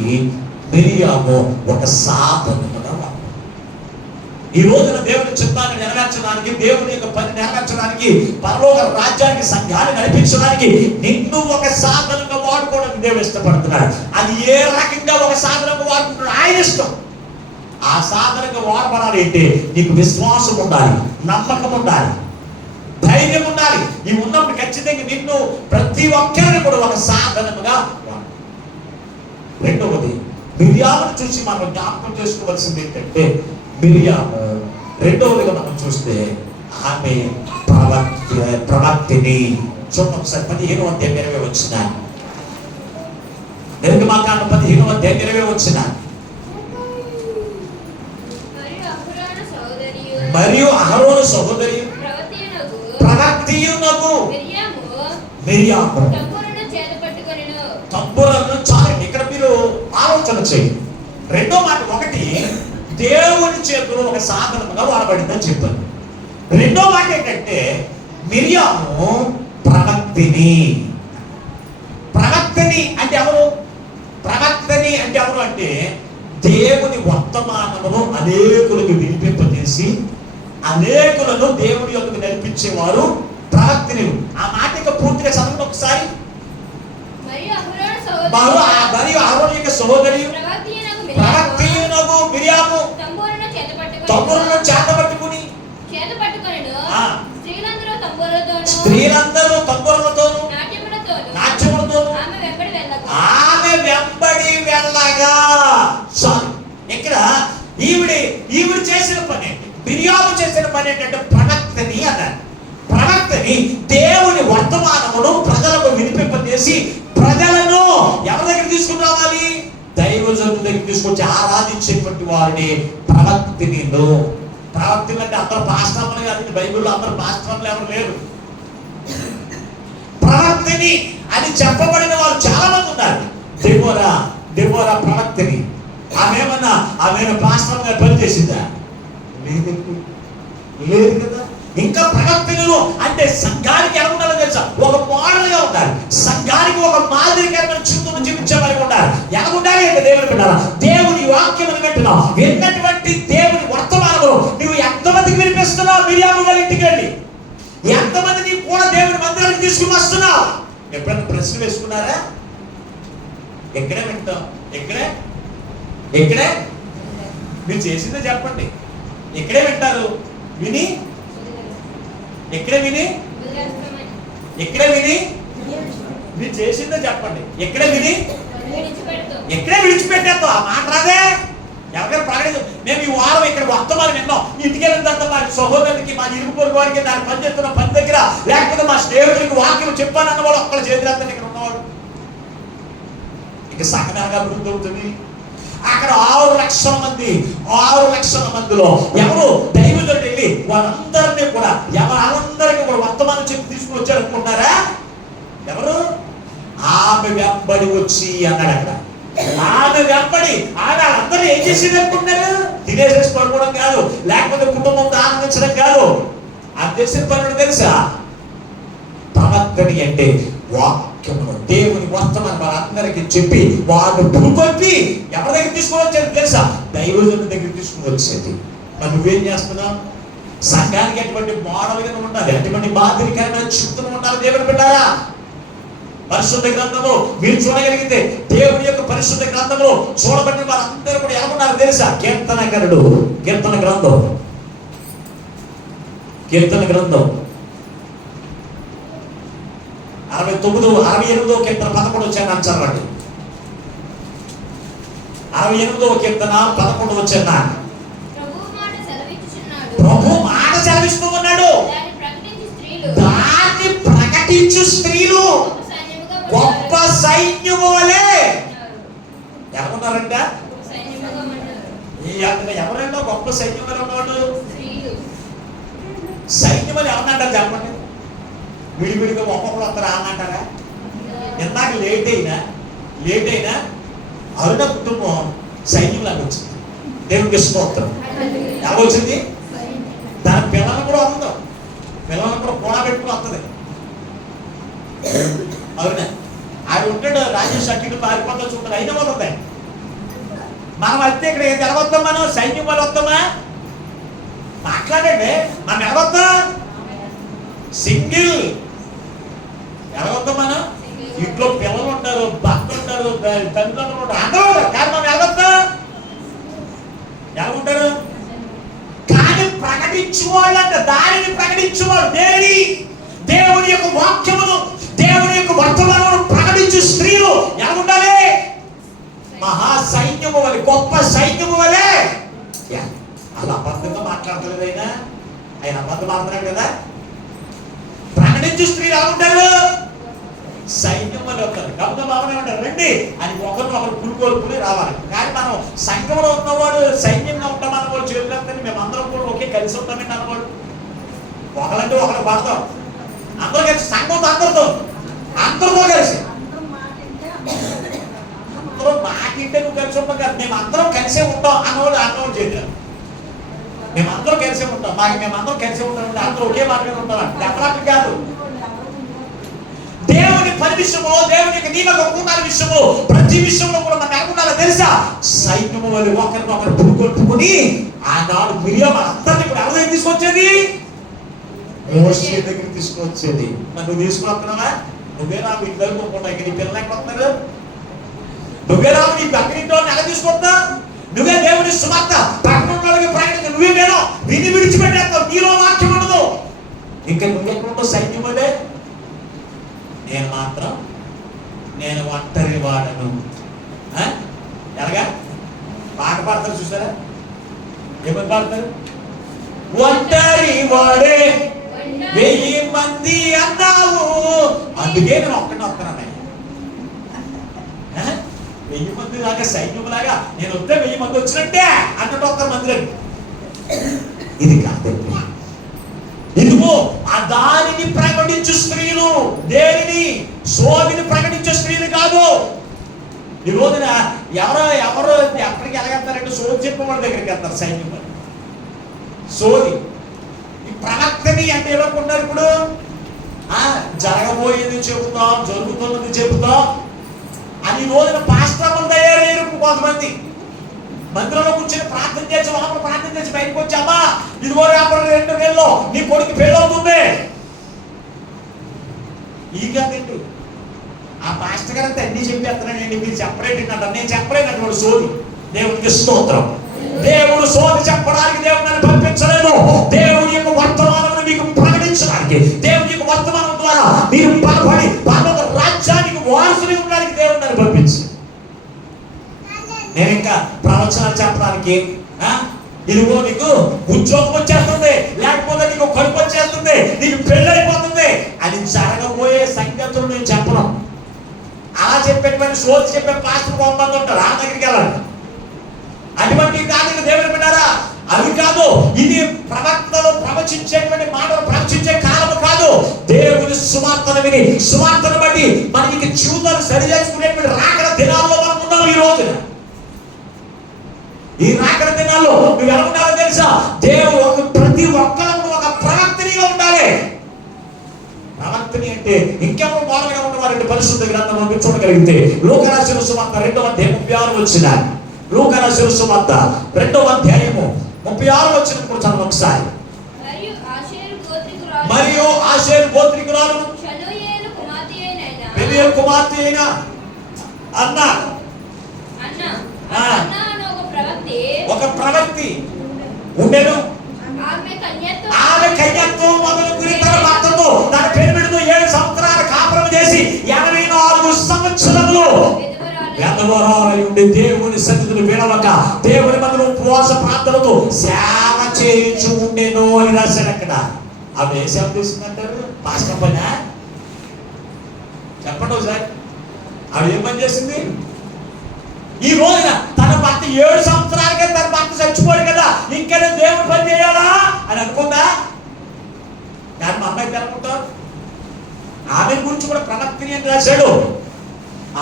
మిరియాము ఒక సాధనముగా. ఈ రోజున దేవుని చిత్తాన్ని నెరవేర్చడానికి, దేవుని యొక్క పని నెరవేర్చడానికి, పరలోక రాజ్యానికి సంఘాన్ని నడిపించడానికి నిన్ను ఒక సాధనంగా వాడుకోవడానికి దేవుడు ఇష్టపడుతున్నాడు. అది ఏ రకంగా ఒక సాధనంగా వాడుకుంటున్నాడు ఆయన ఇష్టం. ఆ సాధనంగా వాడబడాలి అంటే నీకు విశ్వాసం ఉండాలి, నమ్మకం ఉండాలి, ధైర్యం ఉండాలి. ఇవి ఉన్నప్పుడు ఖచ్చితంగా నిన్ను ప్రతి ఒక్కరిని కూడా ఒక సాధనముగా వాడు. రెండవది, మిరియామును చూసి మనం జ్ఞాపకం చేసుకోవాల్సింది ఏంటంటే, మిరియాము రెండవదిగా మనం చూస్తే ఆమె ప్రవక్తిని. చూడండి ఒకసారి 15వ అధ్యాయం 20 వచ్చిన నిర్గమాకాండం 15వ అధ్యాయం 20 వచ్చిన మరియు అహరోను సహోదరి ప్రవక్తియునగు మిరియాము తంబురను. చాలండి, ఇక్కడ మీరు ఆలోచన చేయండి. రెండో మాట, ఒకటి దేవుని చేతులు ఒక సాధనముగా వాడబడిందని చెప్పారు. రెండో మాట ఏంటంటే మిరియాము ప్రవక్తిని. ప్రవక్తిని అంటే ఎవరు? ప్రవక్తిని అంటే ఎవరు అంటే దేవుని వర్తమానమును అనేకులకు వినిపింపజేసి అనేకులను దేవుని యొక్కకు నడిపించేవారు ప్రవక్తిని. ఆ మాట యొక్క పూర్తిగా చదవండి ఒకసారి. మరియు అహరోను యొక్క సహోదరి ప్రవక్తియునగు మిరియాము తంబురను చేతపట్టుకుని స్త్రీలందరూ తంబురలతోను నాట్యములతోను ఆమె వెంబడి వెళ్ళగా. ఇక్కడ ఈవిడ చేసిన పని ఏంటి? మిరియాము చేసిన పని ఏంటంటే ప్రవక్తని అన్నారు. ప్రవక్తని దేవుని వర్తమానమును ప్రజలకు వినిపింపజేసి ప్రజలను ఎవరి దగ్గర తీసుకుని రావాలి? దైవజనుల దగ్గర తీసుకొచ్చి ఆరాధించేటువంటి వారిని ప్రవక్తిని. ప్రవక్తిని అంటే అందరూ పాస్టర్లు కాదు, బైబిల్లో అందరూ పాస్టర్లు ఎవరు లేరు. ప్రవక్తిని అని చెప్పబడిన వారు చాలా మంది ఉన్నారు. దెబోరా ప్రవక్తిని. ఆమెను పాస్టర్గా పనిచేసిందా? లేదు కదా. ఇంకా ప్రవక్తలు అంటే సంఘానికి ఎలా ఉండాలో తెలుసా? ఒక మోడల్ గా ఉండాలి. సంఘానికి ఒక మాదిరికరమైన జీవితం జీవించే వారికి ఉండాలి. ఎలా ఉండాలి అంటే దేవుని బిడ్డలారా, దేవుని వాక్యం వింటున్నావు, విన్నటువంటి దేవుని వర్తమానము నువ్వు ఎంతమందికి వినిపిస్తున్నావు? మిరియాము గారి ఇంటికి వెళ్ళి ఎంతమంది నీ కూడా దేవుని మందిరానికి తీసుకుని వస్తున్నావు? ఎప్పుడైనా ప్రశ్న వేసుకున్నారా? ఎక్కడే వింటాం? ఎక్కడే మీరు చేసిందే చెప్పండి. ఎక్కడే వింటారు? విని ఎక్కడే విని మీరు చేసిందే చెప్పండి. ఎక్కడే విడిచిపెట్టేస్తాం. ఆ మాట రాదే. ఎవరికైనా ప్రకటించు. మేము ఈ వారం ఇక్కడ వర్తమానం విన్నాం, ఇంటికి వెళ్ళిన తర్వాత మా సహోదరునికి, మా ఇరుగు పొరుగు వారికి, దాన్ని పనిచేస్తున్న పని దగ్గర, లేకపోతే మా స్నేహితుడికి వాక్యం చెప్పానన్న వాడు ఒక్కళ్ళు చేతులంతా ఇక్కడ ఉన్నవాడు. ఇక సంఘంగా అభివృద్ధి అవుతుంది. అక్కడ 6 లక్షల మందిలో ఎవరు దైవజనుడు వెళ్ళి వాళ్ళందరినీ కూడా ఎవరందరికీ కూడా వర్తమానం చెప్పి తీసుకుని వచ్చారు అనుకుంటున్నారా? ఎవరు? ఆమె వెంబడి వచ్చి అన్నాడు. అక్కడ ఆమె వెంబడి అందరూ ఏం చేసేది అనుకుంటున్నారు? తినేసేసి పడుకోవడం కాదు, లేకపోతే కుటుంబంతో ఆనందించడం కాదు. అది చేసిన పని తెలుసా? ప్రవక్తని అంటే వాక్యమును, దేవుని వర్తమానం వారందరికీ చెప్పి వాళ్ళు భూపతి ఎవరి దగ్గర తీసుకుని వచ్చేది తెలుసా? దైవజనుడి దగ్గర తీసుకుని వచ్చేది. మరి నువ్వేం చేస్తున్నావు? సంఘానికి ఎటువంటి మోడల్గా ఉండాలి, ఎటువంటి మాదిరికరమైన చిత్తం ఉండాలి. దేవుని బిడ్డారా, పరిశుద్ధ గ్రంథము మీరు చూడగలిగితే దేవుని యొక్క పరిశుద్ధ గ్రంథంలో చూడబడిన వారందరూ కూడా ఎలా ఉన్నారు తెలుసా? కీర్తనకరుడు. కీర్తన గ్రంథం 68వ కీర్తన 11 వచ్చాను చదవండి. 68వ కీర్తన 11 వచ్చాను. ప్రభు మాట సెలవిస్తున్నాడు. సైన్యము వలె ఎవరున్నారంట? ఎవరైనా గొప్ప సైన్యం వల్ల ఉన్నవాడు సైన్యం వల్ల ఎవరినంటారు చెప్పండి? విడివిడిగా ఒక్కొక్కరు వస్తారు అన్నంటారా? ఇందాక లేట్ అయినా అరుణ కుటుంబం సైన్యం లాగా వచ్చింది. దేవునికి స్తోత్రం. ఎలా వచ్చింది? తన పిల్లలు కూడా వస్తుందో, పిల్లలను కూడా కూడబెట్టుకుని వస్తుంది. అవునా? ఆయన ఉంటాడు రాజేష్ అట్టికి పారిపోతా చూడాలి అయినా పోతుంది. మనం అయితే ఇక్కడ ఏది ఎలగొస్తాం? మనం సైన్యం వాళ్ళు వస్తామా? మాట్లాడండి. మనం ఎలగొస్తాం సింగిల్ ఎలగొస్తాం. మనం ఇంట్లో పిల్లలు ఉంటారు, భర్త ఉంటారు, తల్లిదండ్రులు ఉంటారు, అందరూ కానీ మనం ఎలగొస్తాం ఎలాగుంటారు? కానీ ప్రకటించేవాళ్ళు అంటే దానిని ప్రకటించేవాళ్ళు దేవుని యొక్క వాక్యమును, దేవుని యొక్క వర్తమానమును ప్రకటించే స్త్రీలు ఎలా ఉండాలి? మహా సైన్యము వలె, గొప్ప సైన్యము వలె. అలా అబద్ధంగా మాట్లాడతలేదు ఆయన అబద్ధం మాట్లాడాడు కదా. ప్రకటించే స్త్రీలు ఎలా ఉంటారు? సైన్యం వల్ల వస్తారు. గమన భావన ఏమంటారు? రండి అని ఒకరు పులుకొల్పుని రావాలి. కానీ మనం సంఘంలో ఉన్నవాడు సైన్యంగా ఉంటాం అన్నవాడు చేతులంటే మేమందరం కూడా ఒకే కలిసి ఉంటామండి అన్నవాడు. ఒకరంటే ఒకరు పడతాం, అందరూ కలిసి సంఘంతో అందరితో కలిసి అందరూ మాకింటే నువ్వు కలిసి ఉంటాం కదా, మేము అందరం కలిసే ఉంటాం అన్నవాడు చేశారు. మేమందరం కలిసే ఉంటాం, మేమందరం కలిసే ఉంటాం, అందరూ ఒకే మాట మీద ఉంటాం అంటే ఎవరికి కాదు. దేవుని పని విషయంలో, దేవుని యొక్క నియమ కూటాల విషయంలో, ప్రతి విషయంలో కూడా మనం అనుకున్నారో తెలుసా? సైన్యము వల్ల ఒకరినొకరు పురుగొట్టుకుని ఆనాడు మిరియామ అందరినీ కూడా ఎవరైనా తీసుకొచ్చేది? మోషే దగ్గర తీసుకొచ్చేది. మరి నువ్వు తీసుకున్నావా? నువ్వే రావు ఇద్దరు పోకుండా నీ పిల్లలు ఎక్కడ వస్తున్నారు? నువ్వే రావు నీ పక్కనింటి వాళ్ళని ఎలా తీసుకొస్తా? నువ్వే దేవుని సువార్త పక్కనకి ప్రయాణించి నువ్వే నేను విని విడిచిపెట్టేస్తావు. నీలో వాక్యం ఉండదు. ఇంకా నువ్వెక్కడుందో సైన్యం వల్లే. నేను ఒంటరి వాడను. ఎలాగా పాట పాడతారు చూసారా? ఏమని పాడతారు? ఒంటరి వాడే 1000 మంది అన్నావు, అందుకే నేను ఒక్కడిని వస్తున్నాను. 1000 మంది లాగా సైన్యం లాగా నేను వస్తే 1000 మంది వచ్చినట్టే అన్నట్టు వస్తారు మందిరండి. ఇది కాదండి. ఇదిగో ఆ దానిని ప్రకటించు స్త్రీలు, దేనిని? సోదిని ప్రకటించే స్త్రీలు కాదు. ఈ రోజున ఎవరు ఎక్కడికి ఎలాగెళ్తారంటే సోది చెప్పేవాడి దగ్గరికి వెళ్తారు. సైన్యం సోది. ఈ ప్రవక్తని అంటే ఏమనుకుంటారు? ఇప్పుడు జరగబోయేది చెబుతాం, జరుగుతున్నది చెబుతాం అని రోజున పాస్టర్లు తయారయ్యారు. కొంతమంది మందిరంలో కూర్చొని ప్రార్థన చేసి లోపల ప్రార్థన చేసి బయటకు వచ్చామా, ఇదిగో రేపటి 2 నెలల్లో నీ కొడుకు పెళ్ళవుతుంది. ఈ కాదండి. ఆ పాస్టర్ గారు అంతా అన్ని చెప్పేస్తున్నానండి, మీరు చెప్పలేండి అంటారు. నేను చెప్పలేనటువంటి సోది. దేవునికి స్తోత్రం. దేవుడు సోది చెప్పడానికి దేవుడు నన్ను పంపించలేదు. దేవుని యొక్క వర్తమానం మీకు ప్రకటించడానికి, దేవుని యొక్క వర్తమానం ద్వారా మీరు బలపడి పరలోక రాజ్యానికి వారసుని ఉండడానికి దేవుడు నన్ను పంపించి, నేను ఇంకా ప్రవచనాలు చెప్పడానికి ఇదిగో నీకు ఉద్యోగం వచ్చేస్తుంది, లేకపోతే నీకు కడుపు వచ్చేస్తుంది, నీకు పెళ్ళి అయిపోతుంది అని జరగబోయే సంగతులు నేను చెప్పను. అలా చెప్పేటువంటి సోది చెప్పే పాస్టర్ కొంతమంది ఉంటారు. ఆ దగ్గరికి వెళ్ళాలి. అటువంటి దానికి దేవుడు పెట్టారా? అవి కాదు. ఇది ప్రవక్తలు ప్రవచించేటువంటి మాటలు ప్రవచించే కాలము కాదు. దేవుని సువార్తను విని సువార్తను బట్టి మనకి జీవితాలు సరి చేసుకునేటువంటి రాకడ దినాల్లో మనం ఉన్నాం. ఈ రోజున ఈ రాకడ దినాల్లో నువ్వు ఎలా ఉండాలో తెలుసా? దేవుడు ప్రతి ఒక్కరు ఒక ప్రవక్తనిగా ఉండాలి. ప్రవక్తని అంటే ఇంకెవరు మామూలుగా ఉన్నవారంటే పరిశుద్ధ గ్రంథం చూడగలిగితే లూకా రాసిన సువార్త 2వ అధ్యాయం 36 వచ్చిన లూకా రాసిన సువార్త 2వ అధ్యాయము 36 వచ్చిన కూడా చదవండి ఒకసారి. మరియు ఆషేరు గోత్రికురాలు పెనుయేలు కుమార్తె అయిన అన్నా ఒక ప్రవక్తి ఉండెను. ఆమె కన్యత్వం మొదలుకొని తన భర్తతో తన పెనిమిడితో 7 సంవత్సరాల కాపురం చేసి 84 సంవత్సరములు విధవరాలై ఉండి దేవుని సన్నిధిని విడవక దేవుని మందిలో ఉపవాస ప్రార్థనతో సేవ చేయించు ఉండెను అని రాశాడు అక్కడ. ఆమె ఏ సేవ చేస్తుందంటారు? పాస్టర్ పైన చెప్పండి ఒకసారి. ఆవిడ ఏం పని చేసింది? ఈ రోజున తన భర్త 7 సంవత్సరాలకే తన భర్త చచ్చిపోడు కదా, ఇంకా దేవుడు పని చేయాలా అని అనుకుందా? కానీ మా అమ్మాయి తెలకుంటారు. ఆమె గురించి కూడా ప్రవక్తని అని రాశాడు.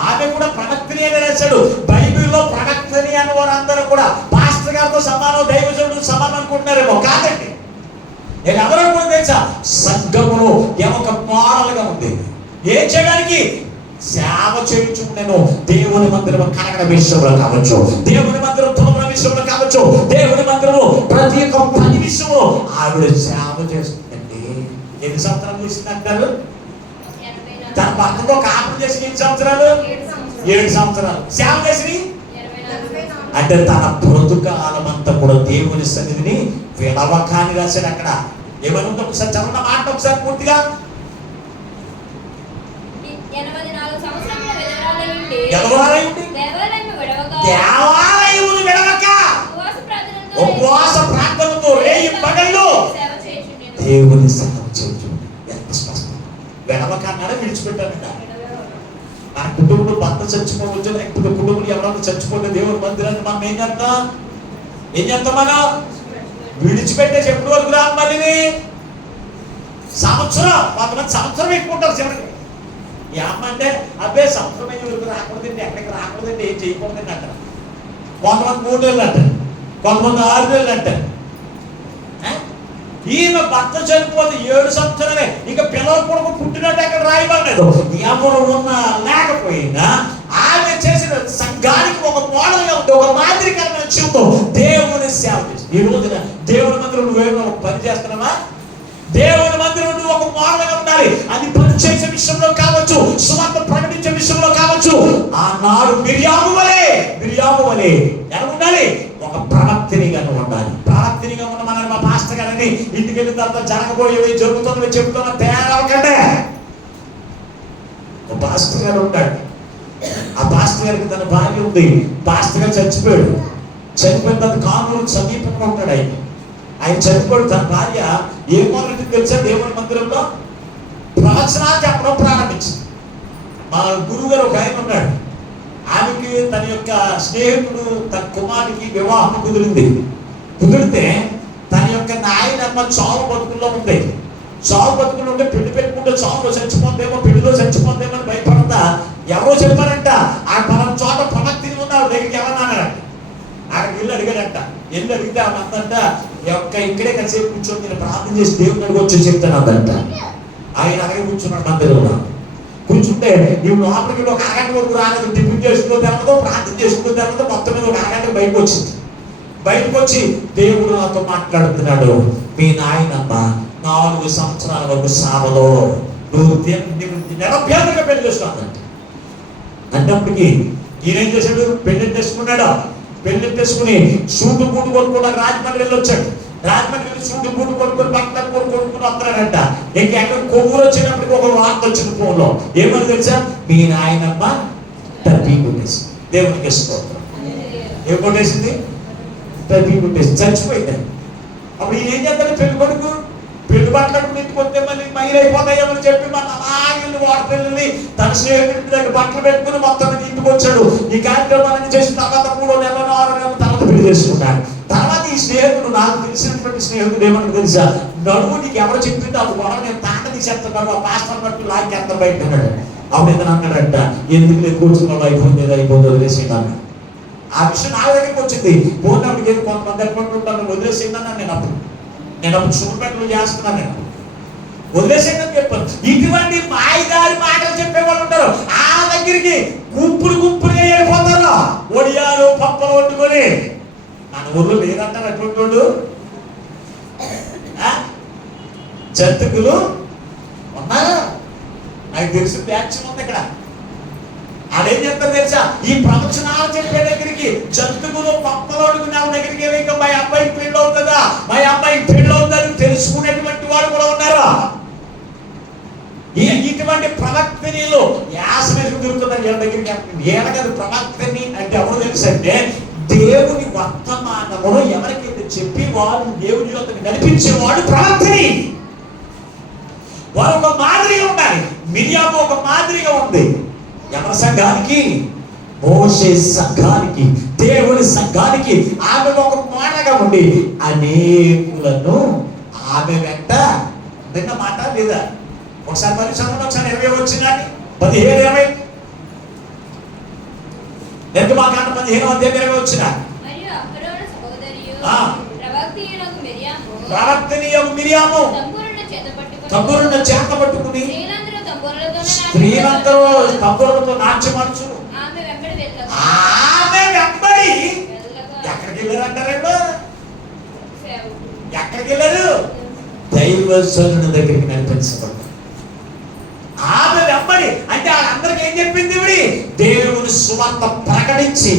ఆమె కూడా ప్రవక్తని అని రాశాడు. బైబిల్లో ప్రవక్తని అని వారందరూ కూడా పాస్టర్ గారితో సమానం, దైవజనుడు సమానం అనుకుంటున్నారేమో. కాదండి. నేను ఎవరో కూడా తెలుసా, సంఘములో ఒక మోడల్గా ఉంది. ఏం చేయడానికి? సేవ చేయించుకున్నాను. దేవుని మందిరం కనకడ విషయంలో కావచ్చు, దేవుని మందిరం తులముల విషయంలో కావచ్చు, దేవుని మందిరం ప్రతి ఒక్క పని విషయంలో ఆవిడ సేవ చేస్తుందండి. ఎన్ని సంవత్సరాలు చేసింది అంటారు? తన భర్తతో కాపురం చేసి ఎన్ని సంవత్సరాలు? 7 సంవత్సరాలు. సేవ చేసి అంటే తన బ్రతుకాలం అంతా కూడా దేవుని సన్నిధిని విడవకాని రాశాడు. అక్కడ ఏమని ఉందో ఒకసారి చదవన్న మాట ఒకసారి పూర్తిగా. 84 దేవాలయమును విడవక ఉపవాస ప్రార్థనతో రేయి పగళ్ళు దేవుని సేవ చేయుచు. ఎంత స్పష్టం! విడవక అన్నాడా? విడిచిపెట్టానంట. మన కుటుంబంలో భర్త చచ్చిపోవచ్చు, లేకపోతే కుటుంబంలో ఎవరైనా చచ్చిపోతే దేవుని మందిరాన్ని మనం ఏం చేస్తాం? మనం విడిచిపెట్టేసి ఎప్పటి వరకు రాదు? మళ్ళీ సంవత్సరం, కొంతమంది సంవత్సరం ఎక్కుంటారు చివరికి. ఏమంటే అబ్బే సంవత్సరం అయ్యే వరకు రాకూడదండి, ఎక్కడికి రాకూడదండి, ఏం చేయకూడదండి అంటారు. కొంతమంది 3 నెలలు అంటారు, కొంతమంది 6 నెలలు అంటారు. ఈమె భర్త చనిపోతే 7 సంవత్సరాలే. ఇక పిల్లల కొడుకు పుట్టినట్టు అక్కడ రాయబడలేదు. ఎవరు ఉన్నా లేకపోయినా ఆమె చేసిన సంఘానికి ఒక మోడల్గా ఉంది, ఒక మాదిరికరమైన జీవితం. దేవుని సేవ చేసి ఈ రోజున దేవుని మందిరం నువ్వేమో ఒక పని చేస్తున్నావా? దేవుని మందిరం నువ్వు ఒక మోడల్గా ఉండాలి. అది పని చేసే విషయంలో కావచ్చు, సువార్త ప్రకటించే విషయంలో కావచ్చు. ఆనాడు మిరియాము వలె ఎలా ఉండాలి? ఒక ప్రవక్తనిగా ఉండాలి. ప్రవక్తనిగా ఉండమని మా పాస్టర్ గారిని ఇంటికి వెళ్ళిన తర్వాత జరగబోయేవి జరుగుతున్నవి చెబుతున్న తేరవకంటే. ఒక పాస్టర్ గారు ఉంటాడు. ఆ పాస్టర్ గారికి తన భార్య ఉంది. పాస్టర్ గారు చచ్చిపోయాడు. చనిపోయిన తర్వాత కానూరు సమీపంలో ఉంటాడు ఆయన చనిపోయాడు. తన భార్య ఏ మొదటి తెలుసా? దేవుని మందిరంలో ప్రవచనాలు చెప్పడం ప్రారంభించింది. మా గురువు గారు ఒక ఆయన ఉన్నాడు. ఆమెకి తన యొక్క స్నేహితుడు తన కుమారుడికి వివాహం కుదిరితే తన యొక్క నాయనమ్మ చావు బతుకుల్లో ఉంది. చావు బతుకులు ఉంటే పెళ్లి పెట్టుకుంటే చావులో చచ్చిపోతేమో, పెళ్లిలో చచ్చిపోతేమో అని భయపడతా ఎవరో చెప్పారంట. ఆ పలానా చోట ప్రవక్తిని ఉంది, ఆవిడ దగ్గరికి ఎవరన్నారంట. ఆడికి వెళ్ళి అడిగాడంట. వెళ్ళి అడిగితే ఆ మందంట ఇక్కడే కాసేపు కూర్చొని నేను ప్రార్థన చేసి దేవుని అడిగి వచ్చి చెప్తాను అందంట. ఆయన అలాగే కూర్చున్నాడు మందిరంలో. కూర్చుంటే ఇవి లోపలికి ఒక అరగంట వరకు రాలేదు. టిఫిన్ చేసుకున్న తర్వాత ప్రార్థన చేసుకున్న తర్వాత మొత్తం మీద ఒక అరగంట బయటకు వచ్చింది. బయటకు వచ్చి దేవుడు నాతో మాట్లాడుతున్నాడు. మీ నాయనమ్మ 4 సంవత్సరాల వరకు సావలో నువ్వు నిరభ్యంతరంగా పెళ్లి చేసుకున్నాడంట. అన్నప్పటికీ ఈయనేం చేశాడు? పెళ్లి చేసుకున్నాడు. పెళ్లి చేసుకుని సూటు బూటు కొనుక్కోవడానికి రాజమండ్రి వెళ్ళి వచ్చాడు. రాజమండ్రి వెళ్ళి సూటు బూటు కొనుక్కొని బట్టలు కొనుక్కొని వస్తున్నాడంట. ఎక్కడ కొవ్వూరు వచ్చినప్పటికి ఒక వార్త వచ్చింది ఫోన్లో. ఏమని తెలుసా? మీ నాయనమ్మ టర్పీ కొట్టేసి. దేవునికి స్తోత్రం. ఏం కొట్టేసింది? టర్పీ కొట్టేసి చచ్చిపోయింది. అప్పుడు ఈయన ఏం చేస్తాడు? పెళ్లి కొడుకు పెళ్లి బట్టలు పెట్టుకుంటే మళ్ళీ మైలైపోతాయేమని చెప్పి మన అలాగే వార్తల్ని తన స్నేహితుడి దగ్గర బట్టలు పెట్టుకుని మొత్తం ఇంటికి వచ్చాడు. ఈ కార్యక్రమాన్ని చేసిన తర్వాత 3 నెలలు 6 నెలల తర్వాత పెళ్లి చేసుకున్నాడు. తర్వాత ఈ స్నేహితుడు, నాకు తెలిసినటువంటి స్నేహితుడు ఏమన్నా తెలుసా? నడుము నీకు ఎవరు చెప్పిందో అది గొడవ నేను తాట తీసేస్తున్నాడు, ఆ పాస్టర్ బట్టి లాగి ఎంత బయట అన్నాడు. అప్పుడు ఏదైనా అన్నాడంట, ఎందుకు కూర్చున్నాడు, అయిపోయింది వదిలేసేయడానికి. ఆ విషయం నా దగ్గరికి వచ్చింది. పోయినప్పటికి ఏదో కొంతమంది అనుకుంటుంటాను వదిలేసేయన్నాను. నేను అప్పుడు సూపర్లో చేస్తున్నాను. నేను వదిలేసేయని చెప్పాను. ఇటువంటి మాయదారి మాటలు చెప్పేవాళ్ళు ఉంటారు. ఆ దగ్గరికి గుంపులుగా వెళ్ళిపోతారు. ఒడియాలు పప్పలు వండుకొని. మన ఊర్లో లేదంటారు అటువంటి వాళ్ళు. జంతుకులు ఉన్నారా? నాకు తెలిసి బ్యాచ్ ఉంది ఇక్కడ. అదేం చెప్తారు తెలుసా? ఈ ప్రవచనాలు చెప్పే దగ్గరికి జంతువులు పప్పలోడుకుని నా దగ్గరికి వెళ్ళి మా అబ్బాయికి పెళ్ళి అవుతుందా, మా అబ్బాయికి పెళ్ళి అవుతుందని తెలుసుకునేటువంటి వాడు కూడా ఉన్నారు. ఇటువంటి ప్రవక్తనిలో యాసనకు తిరుగుతున్నారు వీళ్ళ దగ్గరికి. ఏడగదు ప్రవక్తని అంటే ఎవరు తెలుసు అంటే దేవుని వర్తమానమును ఎవరికైతే చెప్పి వాడు దేవుని యొక్క నడిపించేవాడు ప్రవక్తని. వారు ఒక మాదిరిగా ఉండాలి. మిరియాము ఒక మాదిరిగా ఉంది. ఎవరి సంఘానికి? మోషే సంఘానికి, దేవుని సంఘానికి ఆమె ఒక మాటగా ఉండి అనేకులను ఆమె వెంట నిన్న మాట లేదా? ఒకసారి మరి చదవండి, ఒకసారి 20 వచ్చిందండి 15-20 నిర్గమాకాండం 15-20 వచ్చిన ప్రవక్తనీయగు మిరియాము తంబురున్న చేత పట్టుకుని స్త్రీలందరూ తంబురులతో నాట్యమడుచు ఆమె వెంబడి ఎక్కడికి వెళ్ళారంటారండి? ఎక్కడికి వెళ్ళారు? దైవజనుడి దగ్గరికి నడిపించబడ్డారు. ఆమె వెంబడి అంటే వాళ్ళందరికీ ఏం చెప్పింది? దేవుని సువార్త ప్రకటించి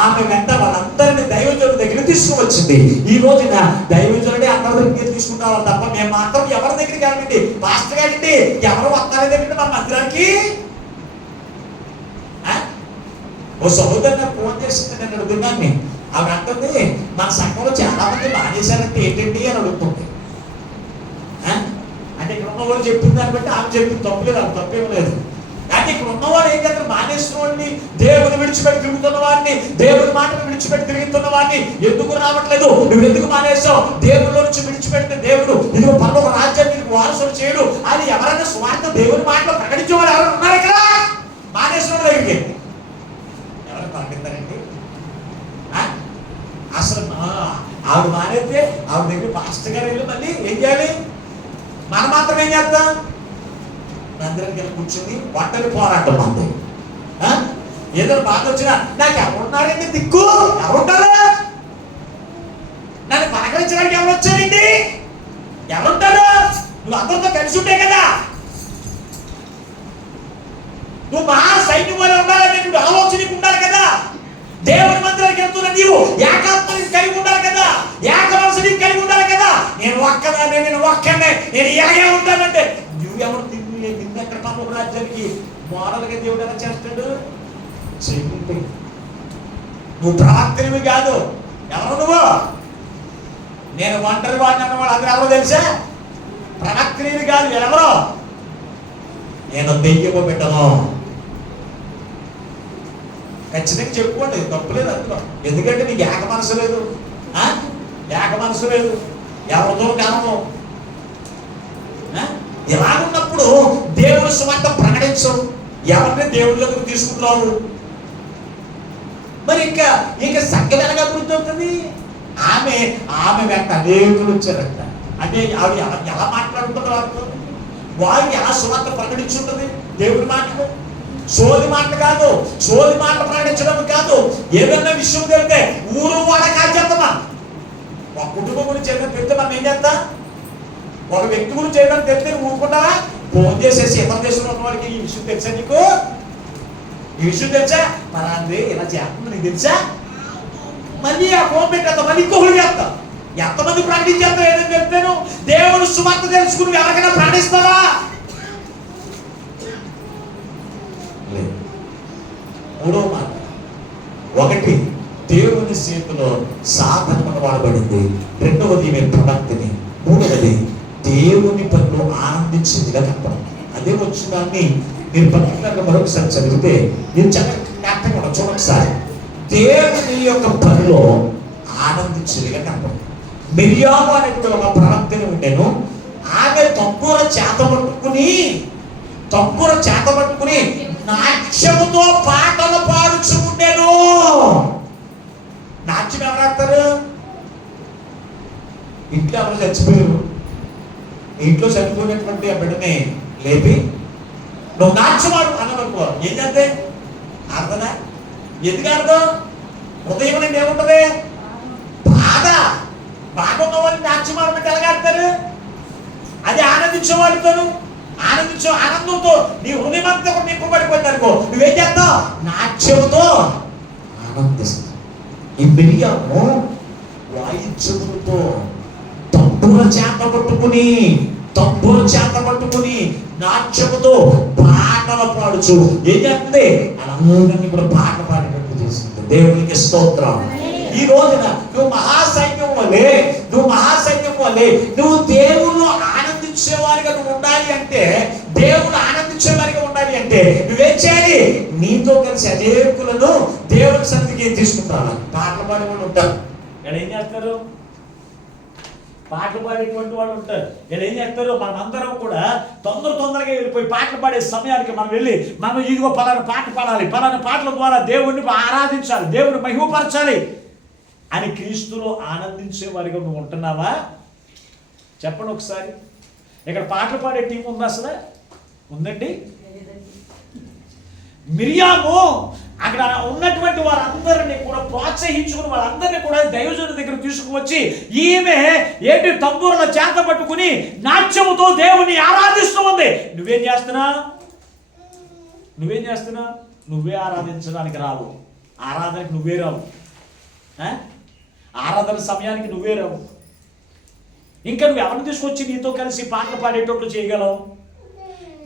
ఆమె వెంట వాళ్ళందరినీ దైవజనుడి దగ్గర తీసుకువచ్చింది. ఈ రోజున దైవజనుడే అందరి దగ్గర తీసుకుంటారు తప్ప మేము మాత్రం ఎవరి దగ్గరికి వెళ్ళండి, పాస్టర్ గారండి ఎవరు వస్తారు దగ్గర మన మందిరానికి. ఓ సహోదరు నాకు ఫోన్ చేసింది నేను అడుగుతున్నాను. ఆవిడ అంటుంది మన సంఘంలో చాలా మంది మానేశారంటే ఏంటండి అని అడుగుతుంది. అంటే ఇక్కడ ఉన్నవాళ్ళు చెప్పింది దాన్ని బట్టి ఆమె చెప్పింది తప్పులేదు, అది తప్పేం లేదు. అంటే ఇక్కడ ఉన్నవాడు ఏం చేస్తారు? మానేసిన వాడిని, దేవుని విడిచిపెట్టి తిరుగుతున్న వాడిని, దేవుని మాటను విడిచిపెట్టి తిరుగుతున్న వాడిని ఎందుకు రావట్లేదు, నువ్వు ఎందుకు మానేసావు, దేవుళ్ళ నుంచి విడిచిపెడితే దేవుడు ఇదిగో పరలోక రాజ్యాన్ని నీకు వారసుడు చేయడు అని ఎవరైనా స్వార్థ దేవుని మాటలో ప్రకటించే వాళ్ళు ఎవరు ఉన్నారు ఇక్కడ? మానేసిన వాడు దగ్గరికి ఎవరు ప్రకటిస్తారండి? అసలు ఆవిడ మానేస్తే ఆవిడ దగ్గర పాస్టర్ గారు వెళ్ళి మళ్ళీ ఏం చేయాలి? మనం మాత్రం ఏం చేద్దాం? మందిరానికి వెళ్ళి కూర్చుని ఒంటరి పోరాటం మంది. ఏదో బాధ వచ్చినా నాకు ఎవరున్నారండి దిక్కు? ఎవరుంటారు? నన్ను పలకరించడానికి ఎవరు వచ్చారండి? ఎవరుంటారు? నువ్వు అందరితో కలిసి ఉంటే కదా. నువ్వు మహా సైన్యం వల్ల ఉండాలని నువ్వు ఆలోచనకు ఉండాలి కదా. దేవుని మందిరానికి వెళ్తున్నా నీవు ఏకాత్మని కలిగి ఉండాలి కదా, ఏక మనసుని కలిగి ఉండాలి కదా. నేను ఒక్కదాన్ని, నేను ఒక్కనే, నేను ఇలాగే ఉంటానంటే నువ్వెవరు? నిన్ను ఎక్కడ పరలోక రాజ్యానికి మోడల్గా దేవుడు ఎలా చేస్తాడు? చేయకుంటే నువ్వు ప్రవక్తనివి కాదు. ఎవరు నువ్వు? నేను ఒంటరి వాడిని అన్నవాడు అందరూ ఎవరో తెలుసా? ప్రవక్తనివి కాదు. ఎవరో? నేను దెయ్యము బిడ్డను. ఖచ్చితంగా చెప్పుకోండి, తప్పులేదు అందులో. ఎందుకంటే నీకు ఏక మనసు లేదు, ఏక మనసు లేదు, ఎవరితో కానము. ఇలాగున్నప్పుడు దేవుని సువార్త ప్రకటించవు, ఎవరిని దేవుళ్ళకు తీసుకుంటున్నావు? మరి ఇంకా సంఖ్య ఎలాగా అభివృద్ధి అవుతుంది? ఆమె వెంట అనేకులు వచ్చారంట. అంటే ఆవిడ ఎలా మాట్లాడుతున్నారు? వారు ఎలా సువార్త ప్రకటించుంటుంది? దేవుని మాటలు సోది మాటలు కాదు, సోది మాటలు ప్రకటించడం కాదు. ఏదన్నా విషయం తెలితే ఊరు వాళ్ళ కాదు చెప్తామా. ఒక కుటుంబం గురించి ఏదైనా తెలితే మనం ఏం చేస్తాం? ఒక వ్యక్తి గురించి ఏదైనా తెలితే ఊరుకుంటావా? ఫోన్ చేసేసి ఇతర దేశంలో ఉన్న వాడికి ఈ విషయం తెలుసా, నీకు ఈ విషయం తెలుసా, మన అంది ఇలా చేస్తుంది నీకు తెలుసా, మళ్ళీ ఆ ఫోన్ పెట్టేస్తాం, మళ్ళీ ఇంకొకరు చేస్తాం. ఎంతమంది ప్రకటించేస్తావు? ఏదైనా చెప్తాను దేవుడు సువార్త తెలుసుకుని ఎవరికైనా ప్రకటిస్తావా? మూడో మాట, ఒకటి దేవుని చేతిలో సాధనను వాడబడింది. రెండవది ఈమె ప్రవక్తని. మూడవది దేవుని పనిలో ఆనందించిందిగా కనపడింది. అదే వచ్చిందాన్ని మీరు పర్టికులర్గా మరొకసారి చదివితే మీరు జ్ఞాపకం కూడా చూడొకసారి. దేవుని యొక్క పనిలో ఆనందించిందిగా కనపడింది. మిరియాము అనేటువంటి ఒక ప్రవక్తని ఉండేను. ఆమె తంబుర చేత పట్టుకుని నాట్యముతో పాటలు పాడుచు ఉండేను. నాట్యం ఎవరు ఆడతారు? ఇంట్లో ఎవరు చచ్చిపోయారు, ఇంట్లో చనిపోయినటువంటి ఆ బిడ్డని లేపి నువ్వు నాట్యమాడు అన్నదనుకో, ఏం చేస్తే అర్థనా? ఎందుకు అర్థం? ఉదయం నుండి ఏముంటది? బాధ ఉన్న వాళ్ళని నాట్యమాడమంటే ఎలాగ ఆడతారు? అది ఆనందించేవాడితోను ఆనందంతో నీ హృదయం అంతా కూడా నింపబడిపోయింది అనుకో, నువ్వేం చేస్తావు? నాట్యముతో ఆనందిస్తావు. ఈ మిరియాము వాయిద్యములతో తంబుర చేత పట్టుకుని నాట్యముతో పాటలు పాడుచు ఏం చేస్తుంది? అందరినీ కూడా పాట పాడేటట్టు చేస్తుంది. దేవునికి స్తోత్రం. ఈ రోజున నువ్వు మహాసైన్యం వల్లే నువ్వు దేవుళ్ళు ఆనందించేవారిగా నువ్వు ఉండాలి అంటే, దేవుడు ఆనందించేవారిగా ఉండాలి అంటే నువ్వేం చేయాలి? నీతో కలిసి అనేకులను దేవుని సన్నిధికి తీసుకుంటాను. పాటలు పాడే వాళ్ళు ఉంటారు. ఇక్కడ ఏం చేస్తారు? పాటలు పాడేటువంటి వాళ్ళు ఉంటారు. వీళ్ళు ఏం చేస్తారు? మనమందరం కూడా తొందరగా వెళ్ళిపోయి పాటలు పాడే సమయానికి మనం వెళ్ళి మనం ఇదిగో పలానా పాట పాడాలి, పలానా పాటల ద్వారా దేవుణ్ణి ఆరాధించాలి, దేవుని మహిమపరచాలి అని క్రీస్తులో ఆనందించే వారిగా నువ్వు ఉంటున్నావా? చెప్పండి ఒకసారి. ఇక్కడ పాటలు పాడే టీం ఉందా? అసలు ఉందండి. మిరియాము అక్కడ ఉన్నటువంటి వారందరినీ కూడా ప్రోత్సహించుకుని వాళ్ళందరినీ కూడా దైవజనుడి దగ్గర తీసుకువచ్చి ఈమె ఏంటి తంబూరుల చేత పట్టుకుని నాట్యముతో దేవుని ఆరాధిస్తూ ఉంది. నువ్వేం చేస్తున్నా? నువ్వే ఆరాధించడానికి రావు. ఆరాధనకి నువ్వే రావు. ఆరాధన సమయానికి నువ్వే రావు. ఇంకా నువ్వు ఎవరిని తీసుకొచ్చి నీతో కలిసి పాటలు పాడేటట్లు చేయగలవు?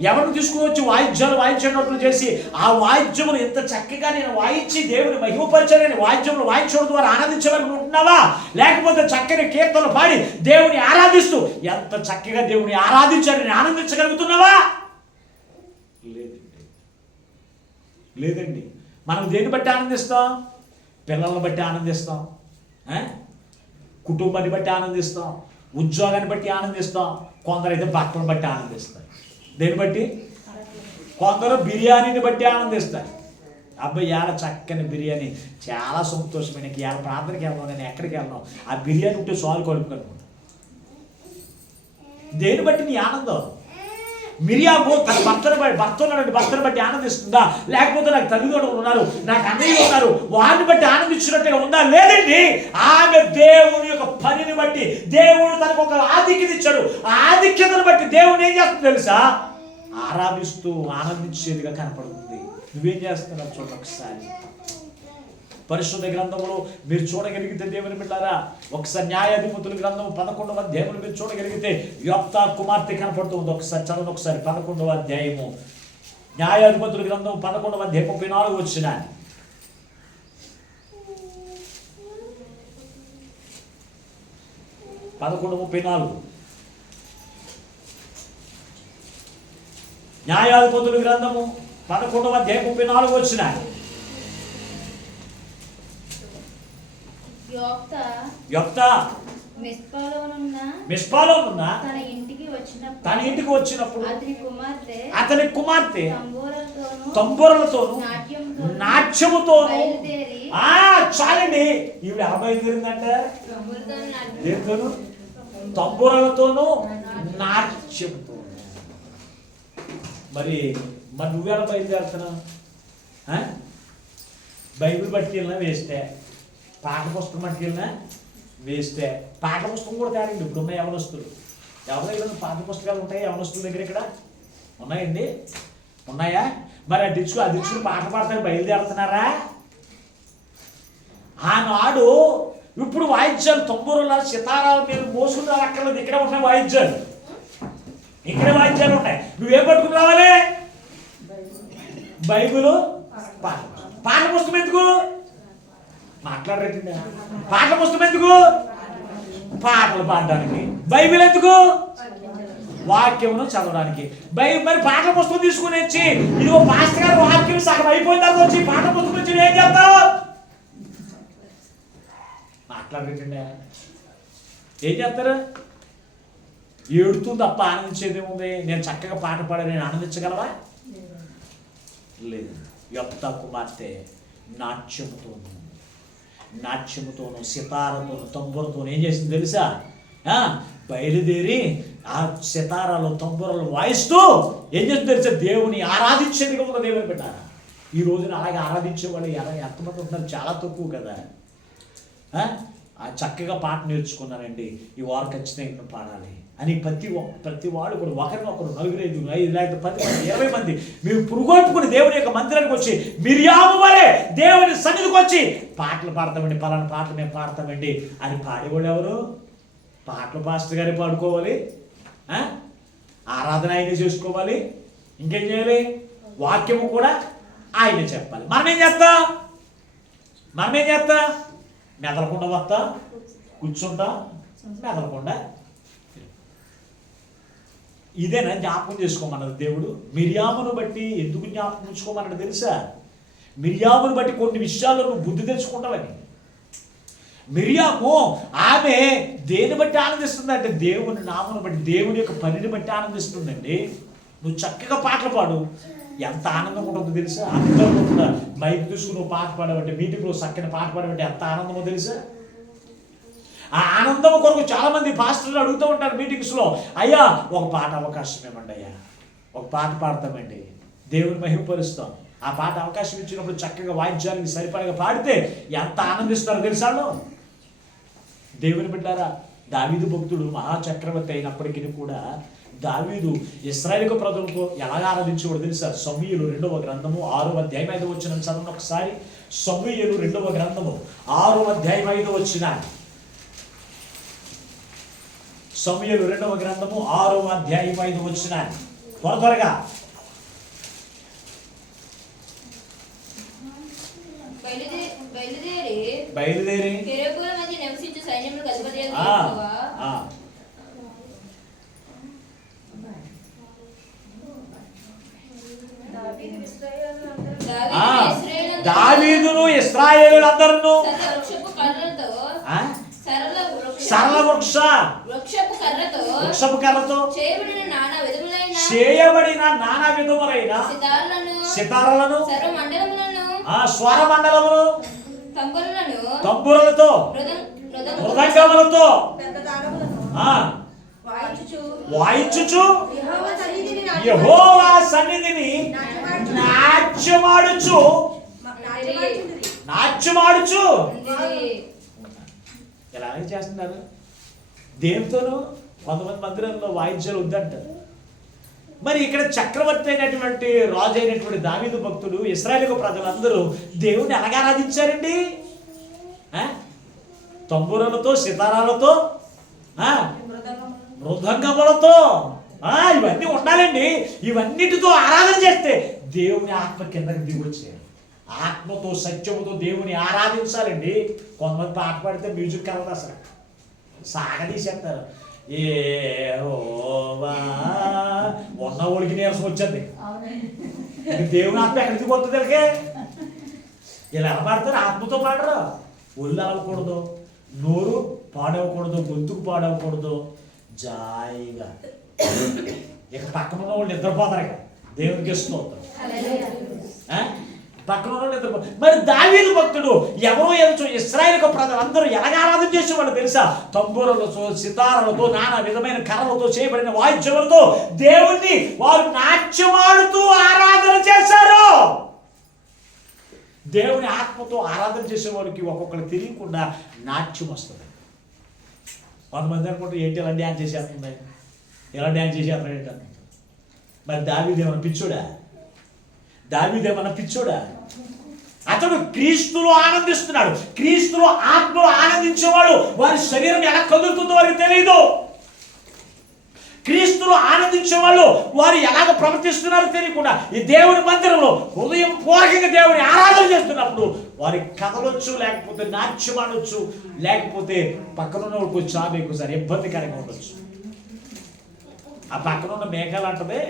ఎవరిని తీసుకువచ్చి వాయిద్యాలు వాయించేటట్లు చేసి ఆ వాయిద్యములు ఎంత చక్కగా నేను వాయించి దేవుని మహిమపరచాలని వాయిద్యములు వాయించడం ద్వారా ఆనందించగలిగి ఉంటున్నావా? లేకపోతే చక్కని కీర్తనలు పాడి దేవుని ఆరాధిస్తూ ఎంత చక్కగా దేవుని ఆరాధించాలని ఆనందించగలుగుతున్నావా? లేదండి. మనం దేన్ని బట్టి ఆనందిస్తాం? పిల్లలను బట్టి ఆనందిస్తాం, కుటుంబాన్ని బట్టి ఆనందిస్తాం, ఉద్యోగాన్ని బట్టి ఆనందిస్తాం, కొందరైతే బట్టలను బట్టి ఆనందిస్తాం. దేన్ని బట్టి? కొందరు బిర్యానీని బట్టి ఆనందిస్తారు. అబ్బాయి ఇవాళ చక్కని బిర్యానీ, చాలా సంతోషమైన ఇవాళ ప్రార్థనకి వెళ్దాం, నేను ఎక్కడికి వెళ్ళను, ఆ బిర్యానీ ఉంటే సాల్వ్ కలుపుకను. దేని బట్టి నీ ఆనందం? మిరియాము తన భర్తను బట్టి ఆనందిస్తుందా? లేకపోతే నాకు తల్లిదండ్రులు ఉన్నారు, నాకు అన్నయ్య ఉన్నారు, వారిని బట్టి ఆనందించినట్టుగా ఉందా? లేదండి. ఆమె దేవుని యొక్క పనిని బట్టి, దేవుడు తనకు ఒక ఆధిక్యత ఇచ్చాడు, ఆ ఆధిక్యతను బట్టి దేవుని ఏం చేస్తుంది తెలుసా? ఆరాధిస్తూ ఆనందించేదిగా కనపడుతుంది. నువ్వేం చేస్తున్నావు చూడండి ఒకసారి. పరిశుద్ధ గ్రంథంలో మీరు చూడగలిగితే దేవుని బిడ్డారా, ఒకసారి న్యాయాధిపతుల గ్రంథం 11వ అధ్యాయంలో మీరు చూడగలిగితే యొప్తా కుమార్తె కనపడుతుంది. ఒకసారి చదవండి. ఒకసారి 11వ అధ్యాయము, న్యాయాధిపతుల గ్రంథం 11వ అధ్యాయం 34 వచ్చిన. న్యాయాధిపతుల గ్రంథము 11వ అధ్యాయం 34 వచ్చిన. యొప్తా మిస్పాలోనున్న తన ఇంటికి వచ్చినప్పుడు అతని కుమార్తె తంబూరలతోను నాట్యముతోను. చాలండి. ఈవిడ ఎలా బయలుదేరిందంటే దేనితోను? తంబూరలతోను నాట్యముతో. మరి నువ్వెలా బయలుదేరుతున్నావు? బైబిల్ పట్టుకెళ్ళినా వేస్తే, పాఠ పుస్తకం పట్టుకెళ్ళినా వేస్తే. పాఠ పుస్తకం కూడా తేడండి. ఇప్పుడు ఉన్నాయి యవనస్తులు, ఎవరి దగ్గర పాఠ్య పుస్తకాలు ఉంటాయి యవనస్తుల దగ్గర? ఇక్కడ ఉన్నాయండి. ఉన్నాయా? మరి ఆ దిచ్చులు పాట పాడతానికి బయలుదేరుతున్నారా? ఆనాడు ఇప్పుడు వాయిద్యాలు, తంబూరుల సితారాలు మీరు మోసుకుని రాక్కర్లేదు. ఇక్కడే ఉన్నాయి వాయిద్యాలు, ఇక్కడే వాయిద్యాలు ఉంటాయి. నువ్వేం పట్టుకుని రావాలి? బైబిల్, పాఠ పుస్తకం ఎందుకు మాట్లాడరేటండి? పాటల పుస్తకం ఎందుకు? పాటలు పాడడానికి. బైబిల్ ఎందుకు? వాక్యమును చదవడానికి. మరి పాటల పుస్తకం తీసుకుని వచ్చి ఇదిగో పాస్టర్ గారు వాక్యం సగం అయిపోయిన తర్వాత వచ్చి పాటల పుస్తకం వచ్చి ఏం చేస్తావు? మాట్లాడరేటండి? ఏం చేస్తారు? ఏడుతూ తప్ప ఆనందించేది ఏముంది? నేను చక్కగా పాట పాడే నేను ఆనందించగలవా? లేదు. యొప్తా కుమార్తె నాట్యముతోను సితారతోను తంబూరతోను ఏం చేసింది తెలుసా? బయలుదేరి ఆ సితారాలు తంబూరలు వాయిస్తూ ఏం చేస్తుంది తెలుసా? దేవుని ఆరాధించేదిగా ఉన్న దేవుని పెట్టారా? ఈ రోజున అలాగే ఆరాధించేవాళ్ళు ఎంతమంది ఉంటున్నారు? చాలా తక్కువ కదా. చక్కగా పాట నేర్చుకున్నానండి, ఈ వారు ఖచ్చితంగా పాడాలి అని ప్రతి వాడు కూడా ఒకరినొకరు 4, 5, 5 లేకపోతే 10 మంది 20 మంది మీరు పురుగొట్టుకుని దేవుని యొక్క మందిరానికి వచ్చి మిరియాము వలె దేవుని సన్నిధికి వచ్చి పాటలు పాడతామండి, పలానా పాటలు మేము పాడతామండి అని పాడేవాళ్ళు ఎవరు? పాటలు పాస్టర్ గారే పాడుకోవాలి, ఆరాధన ఆయనే చేసుకోవాలి, ఇంకేం చేయాలి? వాక్యము కూడా ఆయనే చెప్పాలి. మనమేం చేస్తాం? మెదలకుండా వస్తా, కూర్చుంటా, మెదలకుండా. ఇదేనా జ్ఞాపకం చేసుకోమన్నది దేవుడు? మిరియామును బట్టి ఎందుకు జ్ఞాపకం ఉంచుకోమన్నాడు తెలుసా? మిరియామును బట్టి కొన్ని విషయాల్లో నువ్వు బుద్ధి తెచ్చుకుంటావని. మిరియాము ఆమె దేని బట్టి ఆనందిస్తుందంటే దేవుని నామను బట్టి, దేవుని యొక్క పనిని బట్టి ఆనందిస్తుందండి. నువ్వు చక్కగా పాటలు పాడు, ఎంత ఆనందం ఉంటుందో తెలుసా? అందరూ కూడా మైక్ తీసుకుని నువ్వు పాట పాడవంటే, మీటింగ్లో చక్కని పాట పాడవంటే ఎంత ఆనందమో తెలుసా? ఆ ఆనందం కొరకు చాలా మంది పాస్టర్లు అడుగుతూ ఉంటారు మీటింగ్స్లో, అయ్యా ఒక పాట అవకాశం ఇవ్వండి అయ్యా, ఒక పాట పాడతామండి, దేవుని మహిమపరుస్తాం. ఆ పాట అవకాశం ఇచ్చినప్పుడు చక్కగా వాయిద్యానికి సరిపడగా పాడితే ఎంత ఆనందిస్తారో తెలుసా? దేవుని బిడ్డారా, దావీదు భక్తుడు మహాచక్రవర్తి అయినప్పటికీ కూడా దావీదు ఇశ్రాయేలు ప్రజలకు ఎలా ఆరాధించేవాడు తెలుసా? సమూయేలు 2వ గ్రంథము 6వ అధ్యాయం 5వ వచనం చదవండి ఒకసారి. సమూయేలు 2వ గ్రంథము 6వ అధ్యాయం 5వ వచనం. సమూయేలు 2వ గ్రంథము 6వ అధ్యాయం 5వ వచనం. త్వరగా బయలుదేరి దావీదును ఇశ్రాయేలులందరూ సరళ వృక్షపు కర్రతో చేయబడిన నానా విధములైన సితారలను, స్వరమండలములు, తంబురలతో, మృదంగములతో వాయించుచు యెహోవా సన్నిధిని నాట్యమాడుచు ఎలాగే చేస్తున్నారు. దేనితోనూ కొంతమంది మందిరంలో వాయిద్యాలు వద్దంటారు. మరి ఇక్కడ చక్రవర్తి అయినటువంటి రాజు అయినటువంటి దావీదు భక్తుడు, ఇశ్రాయేలు ప్రజలందరూ దేవుణ్ణి ఎలాగ ఆరాధించారండి? తంబురలతో, సితారాలతో, మృదంగములతో, ఇవన్నీ ఉండాలండి. ఇవన్నిటితో ఆరాధన చేస్తే దేవుని ఆత్మ కిందకి దిగొచ్చారు. ఆత్మతో సత్యముతో దేవుని ఆరాధించాలండి. కొంతమంది పాట పాడితే మ్యూజిక్ కలదు, అసలు సాగదీసేస్తారు. ఉన్న ఒడికి నీరసం వచ్చేది. దేవుని ఆత్మ ఎక్కడికి దిగొస్తుంది తెలికే? ఇలా ఎలా పాడతారు? ఆత్మతో పాడరు. ఒళ్ళు అలవకూడదు, నోరు పాడవకూడదు, గొంతుకు పాడవకూడదు, జాయిగా. ఇక పక్కన ఉన్న వాళ్ళు నిద్రపోతారు. ఇక దేవునికి స్తోత్రం. పక్కన ఉన్న నిద్రపోతారు. మరి దావీదు భక్తుడు ఎవరో ఏదో ఇశ్రాయేలు ప్రజలందరూ ఎలాగ ఆరాధన చేసేవాళ్ళు తెలుసా? తంబూరలతో, సితారలతో, నానా విధమైన కర్రలతో చేయబడిన వాయిద్యములతో దేవుణ్ణి వారు నాట్యమాడుతూ ఆరాధన చేశారు. దేవుని ఆత్మతో ఆరాధన చేసేవాడికి ఒక్కొక్కరికి తెలియకుండా నాట్యం వస్తుంది. కొంతమంది అనుకుంటే ఏంటి ఎలా డ్యాన్స్ చేసేస్తుంది, ఎలా డ్యాన్స్ చేసేస్తారు ఏంటంటే. మరి దావీదేమన్నా పిచ్చోడా? దావీదేమన్నా పిచ్చోడా? అతడు క్రీస్తులో ఆనందిస్తున్నాడు. క్రీస్తులో ఆత్మలో ఆనందించేవాడు వారి శరీరం ఎలా కదులుతుందో వారికి తెలియదు. క్రీస్తులో ఆనందించే వాళ్ళు వారు ఎలాగ ప్రవర్తిస్తున్నారో తెలియకుండా ఈ దేవుని మందిరంలో హృదయం పూర్వకంగా దేవుని ఆరాధన చేస్తున్నప్పుడు వారి కదలొచ్చు, లేకపోతే నాట్యం ఆడొచ్చు, లేకపోతే పక్కన వాళ్ళకి వచ్చి ఆమెకు సార్ ఇబ్బందికరంగా ఉండొచ్చు. ఆ పక్కన ఉన్న మేఘాలు అంటదే,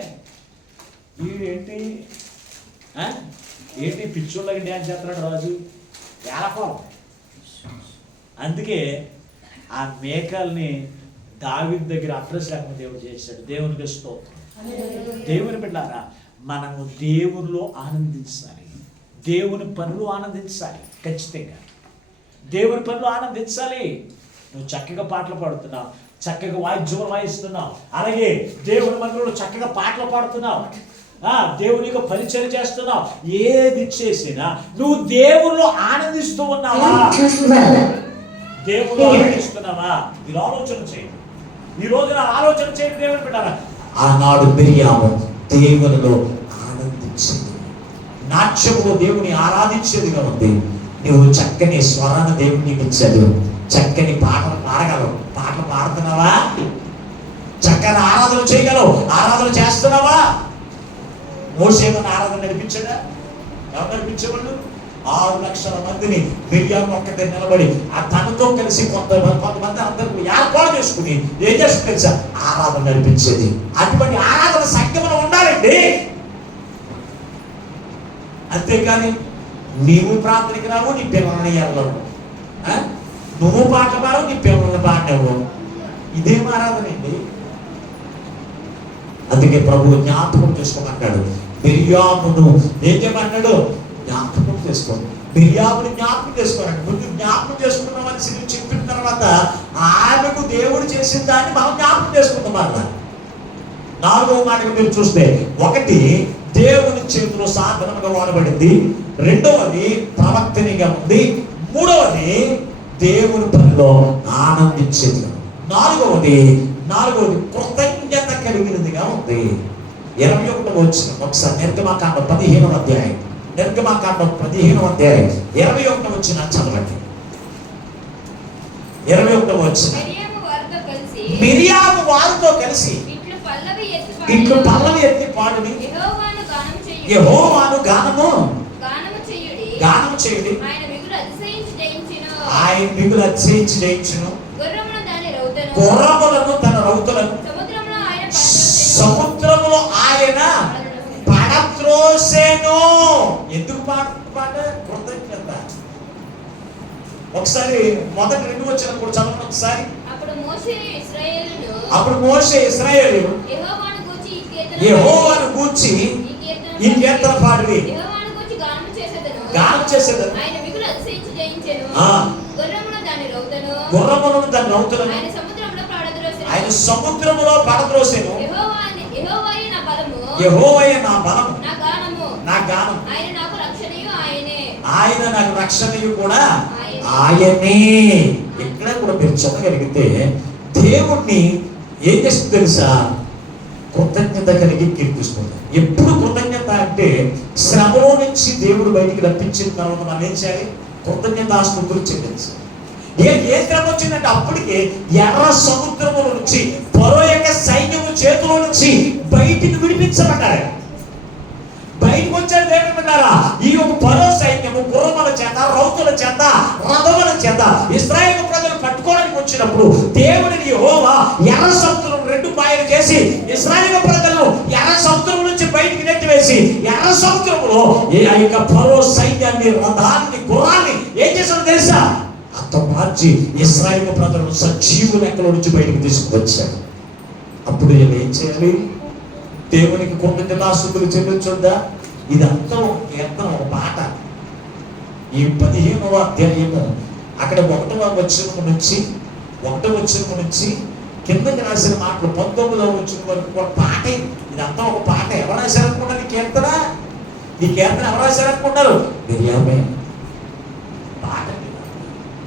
ఏంటి ఏంటి పిచ్చోళ్ళకి డ్యాన్స్ చేస్తున్నాడు రాజు, వేలకోలం. అందుకే ఆ మేఘాలని దావీదు దగ్గర అడ్రస్ లేకుండా దేవుడు చేశాడు. దేవునికి స్తోత్రం. దేవుని బిడ్డలారా, మనము దేవునిలో ఆనందించాలి, దేవుని పనులు ఆనందించాలి. ఖచ్చితంగా దేవుని పనులు ఆనందించాలి. నువ్వు చక్కగా పాటలు పాడుతున్నావు, చక్కగా వాయిద్యం వాయిస్తున్నావు, అలాగే దేవుని మందిరంలో చక్కగా పాటలు పాడుతున్నావు, దేవుని యొక్క పరిచయం చేస్తున్నావు. ఏది చేసినా నువ్వు దేవునిలో ఆనందిస్తూ ఉన్నావా? దేవుడు ఆనందిస్తున్నావా? మీరు ఆలోచన చేయండి. ఈ రోజున ఆలోచన చేయండి. దేవుని బిడ్డలారా, ఆనాడు మిరియాము దేవునిలో ఆనందించింది, నాట్యములో దేవుని ఆరాధించేదిగా ఉంది. నువ్వు చక్కని స్వరాన్ని దేవునికి ఇచ్చాడు, చక్కని పాటలు పాడగలవు. పాటలు పాడుతున్నావా? చక్కని ఆరాధన చేయగలవు. ఆరాధన చేస్తున్నావా? మోషేను ఆరాధన నడిపించాడా? ఎవరు నడిపించేవాళ్ళు? 6 లక్షల మందిని మిరియాము ఒక్కటే నిలబడి ఆ తనతో కలిసి కొంతమంది అందరూ ఏర్పాటు చేసుకుని ఏం చేస్తుంది తెలుసా? ఆరాధన నడిపించేది. అటువంటి ఆరాధన సంఖ్యలో ఉండాలండి. అంతేకాని నీవు ప్రార్థనకి రావు, నీ పిల్లల్ని వెళ్ళవు. నువ్వు పాట పాడవు, నీ పిల్లల్ని పాడవు. ఇదేం ఆరాధన అండి? అందుకే ప్రభువు జ్ఞాపకం చేసుకోమంటాడు. మిర్యామును ఏం చెప్పన్నాడు? జ్ఞాపకం చేసుకోండి. మిర్యాముని జ్ఞాపకం చేసుకోరండి. ముందు జ్ఞాపకం చేసుకున్నామని చెప్పిన తర్వాత ఆమెకు దేవుడు చేసిన దాన్ని మనం జ్ఞాపకం చేసుకుంటాం అన్న. 4వ మాటకు మీరు చూస్తే, 1 దేవుని చేతిలో సాధనముగా వాడబడింది, 2వది ప్రవక్తనిగా ఉంది, 3వది దేవుని పనిలో ఆనందించేది, 4వది కృతజ్ఞత కలిగినదిగా ఉంది. 21వ వచనం ఒకసారి నిర్గమకాండం 15వ అధ్యాయం, నిర్గమకాండం 15వ అధ్యాయం 21వ వచనం చదవండి. 21వ వచనం, మిరియాము వారితో కలిసి ఇట్లు పల్లవి ఎత్తి పాడుని యెహోవాను గానము చేయుడి, ఆయన మిగులు అతిశయించి జయించును, గుర్రములను తన రౌతులను సముద్రములో ఆయన పడత్రోసెను. ఎందుకు పాట? కృతజ్ఞత. ఒకసారి మొదటి 2 వచనం కూడా చదవండి ఒకసారి. అప్పుడు మోషే ఇశ్రాయేలీయులు యెహోవాను గూర్చి ఈ కీర్తన పాడిరి, గానం చేసేదను, గుర్రములను దాని రౌతులను ఆయన సముద్రములో పడద్రోసెను. యెహోవాయే నా బలము, నా గానం, ఆయన నాకు రక్షణయు కూడా ఆయనే. ఎక్కడ కూడా మీరు చదవగలిగితే దేవుణ్ణి ఏం చేస్తుంది తెలుసా? కృతజ్ఞత కలిగి కీర్తిస్తుంది. ఎప్పుడు కృతజ్ఞత అంటే, శ్రమలో నుంచి దేవుడు బయటికి రప్పించిన తర్వాత మనం ఏం చేయాలి? కృతజ్ఞతాస్తుతులు చెల్లించాలి. ఏ శ్రమ వచ్చిందంటే అప్పటికే ఎర్ర సముద్రము నుంచి ఫరో యొక్క సైన్యము చేతిలో నుంచి బయటికి విడిపించబడ్డారు. బయటకు వచ్చాడు దేవుడున్నారా? ఈ యొక్క ఫరో సైన్యము గుర్రముల చేత, రౌతుల చేత, రథముల చేత ఇశ్రాయేలు ప్రజలు పట్టుకోవడానికి వచ్చినప్పుడు దేవుడిని యెహోవా ఎర్ర సముద్రం 2 పాయలు చేసి ఇశ్రాయేలు ప్రజలను ఎర్ర సముద్రం నుంచి బయటికి నెట్టివేసి ఎర్ర సముద్రంలో ఆ యొక్క ఫరో సైన్యాన్ని, రథాన్ని, గుర్రాన్ని ఏం చేశాడో తెలుసా? అంత మార్చి ఇశ్రాయేలు ప్రజలను సజీవు లెక్కల నుంచి బయటికి తీసుకువచ్చాడు. అప్పుడు ఏం చేయాలి? దేవునికి కృతజ్ఞతాస్తుతులు చెల్లించొద్దా? ఇదంతా ఒక కీర్తన, ఒక పాట. ఈ 15వ అధ్యాయము అక్కడ 1వ వచనం నుంచి కిందకి రాసిన మాటలు 19వ వచనం వరకు ఒక పాట. ఇదంతా ఒక పాట. ఎవరు రాశారనుకున్నారు ఈ కీర్తన? ఎవరు రాశారనుకున్నారు? మిర్యామే. పాట.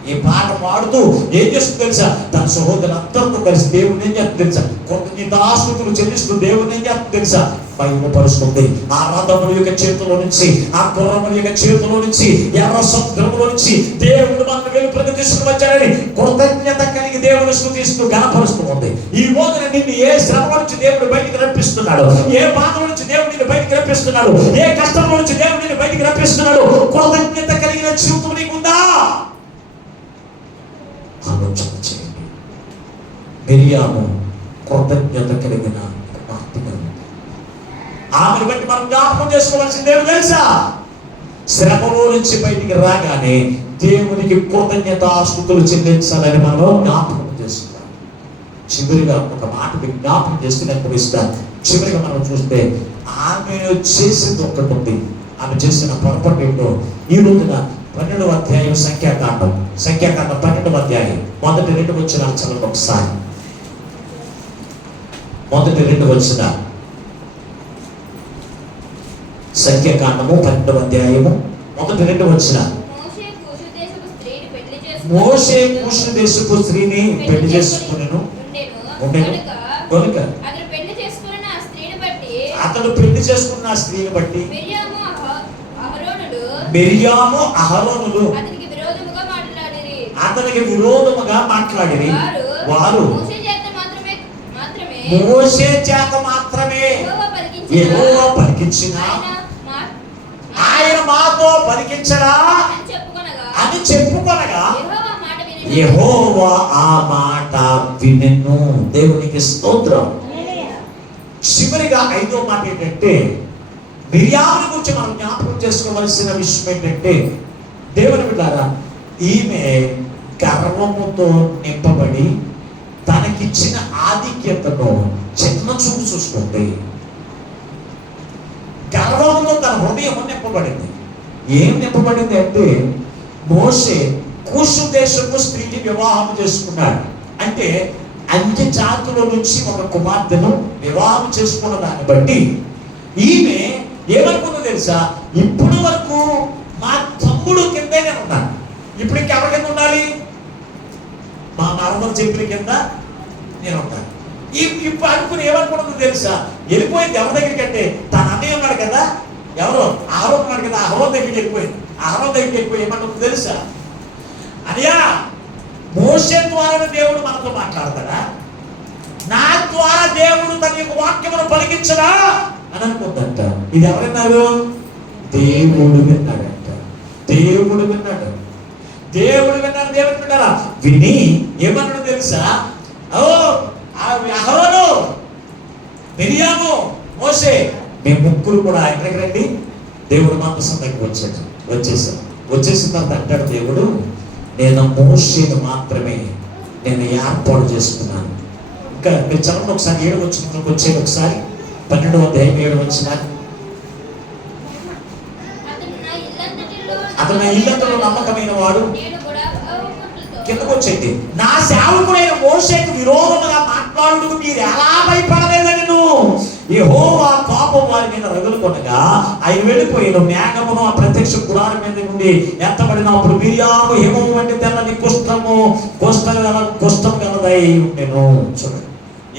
ఈ పాట పాడుతూ ఏం చేస్తుంది తెలుసా? తన సహోదరులందరితో కలిసి దేవుని ఏం చేస్తుంది తెలుసా? కృతజ్ఞతాస్తుతులు చెల్లిస్తూ దేవుని ఏం చేస్తుంది తెలుసా? బయలుపరుస్తుంది. ఆ రథముల యొక్క చేతిలో నుంచి, ఆ గుర్రముల యొక్క చేతిలో నుంచి, ఎర్ర సముద్రములో నుంచి దేవుడు మనల్ని వెలుపలికి తీసుకుని వచ్చాడని కృతజ్ఞత కలిగి దేవుని స్తుతిస్తూ గణపరుస్తూ ఉంది. ఈ రోజున నిన్ను ఏ శ్రమ నుంచి దేవుడు బయటికి రప్పిస్తున్నాడు, ఏ బాధ నుంచి దేవుడు నిన్ను బయటికి రప్పిస్తున్నాడు, ఏ కష్టం నుంచి దేవుడు నిన్ను బయటికి రప్పిస్తున్నాడు, కృతజ్ఞత కలిగిన జీవితం నీకుందా? ఆలోచన చేయండి. మిరియాము కృతజ్ఞత కలిగిన కుమార్తెగా ఉంది. ఆమెను బట్టి మనం జ్ఞాపకం చేసుకోవాల్సింది ఏమి తెలుసా? శ్రమలో నుంచి బయటికి రాగానే దేవునికి కృతజ్ఞతాస్తుతులు చెల్లించాలని మనం జ్ఞాపకం చేస్తున్నాం. చివరిగా ఒక మాట జ్ఞాపకం చేస్తే నేను ఇస్తాను. చివరిగా మనం చూస్తే ఆమె చేసింది ఒకటి ఉంది. ఆమె చేసిన పొరపాటు ఏంటో ఈ రోజున 12వ అధ్యాయం సంఖ్యాకాండం 12వ అధ్యాయం మొదటి 2 వచనాలు చదవండి ఒకసారి. మొదటి 2 వచనాలు సంఖ్యాకాండము 12వ అధ్యాయము మొదటి 2 వచనాలు. మోషే కూషు దేశపు స్త్రీని పెళ్లి చేసుకునేను ఉండెను కనుక అతడు పెళ్లి చేసుకున్న ఆ స్త్రీని బట్టి మిర్యాము అహరోనులు అతనికి విరోధముగా మాట్లాడిరి. వారు మోషే చేత మాత్రమే యెహోవా పలికించిన ఆయన మాతో పలికించడా అని చెప్పుకొనగా యెహోవా ఆ మాట వినెను. దేవునికి స్తోత్రం. చివరిగా 5వ మాట ఏంటంటే మిరియాముని గురించి మనం జ్ఞాపకం చేసుకోవలసిన విషయం ఏంటంటే, దేవుని బిడ్డారా, ఈమె గర్వముతో నింపబడి తనకిచ్చిన ఆధిక్యతను చిన్న చూపు చూసుకుంది. గర్వముతో తన హృదయం నింపబడింది. ఏం నింపబడింది అంటే, మోషే కూషు దేశపు స్త్రీని వివాహం చేసుకున్నాడు. అంటే అన్య జాతుల నుంచి ఒక కుమార్తెను వివాహం చేసుకున్న దాన్ని బట్టి ఈమె ఏమనుకుందో తెలుసా, ఇప్పుడు వరకు మా తమ్ముడు కిందే నేను ఉన్నాను, ఇప్పుడు ఇంకెవరి కింద ఉండాలి, మా మరదలు చెప్పిన కింద నేను ఉంటాను. ఇప్పుడు అనుకుని ఏమనుకున్నదో తెలుసా, వెళ్ళిపోయింది ఎవరి దగ్గరికి అంటే, తన అన్నయ్య ఉన్నాడు కదా, ఎవరో అహరోన్ ఉన్నాడు కదా, అహరోన్ దగ్గరికి వెళ్ళిపోయింది. అహరోన్ దగ్గరికి వెళ్ళిపోయి ఏమనుకుందో తెలుసా, అనియా మోషే ద్వారా దేవుడు మనతో మాట్లాడతాడా, నా ద్వారా దేవుడు తన యొక్క వాక్యమును పలికించడా అని అనుకుందంట. ఇది ఎవరన్నారు? దేవుడు విన్నాడంట. దేవుడు విన్నాడు. దేవుడు విన్నాడు. దేవుడు విన్నారా? విని ఏమన్నాడు తెలుసా, ఓ అహరోను, మిరియాము, మోషే, మీ ముగ్గురు కూడా ఆయన దగ్గర రండి. దేవుడు మాత్రం దగ్గరికి వచ్చేసిన తర్వాత అంటాడు దేవుడు, నేను మోషేను మాత్రమే నేను ఏర్పాటు చేసుకున్నాను. ఇంకా మీరు చదవండి ఒకసారి, 7 వచనంలోకి వచ్చేది ఒకసారి, 12వ అధ్యాయం 7 వచనం. అతను నా ఇల్లంతలో నమ్మకమైన వాడు. కిందకు వచ్చేది, నా సేవకుడైన మోషేకు విరోధముగా మాట్లాడుటకు మీరు ఎలా భయపడలేదని యెహోవా కోపం వారి మీద రగులుకొనగా ఆయన వెళ్ళిపోయిన మేఘమును ఆ ప్రత్యక్ష గుడారం మీద నుండి ఎత్తబడినప్పుడు మిరియాము హిమము వంటి తెల్లని కుష్టం గలదై ఉండెను. చూడండి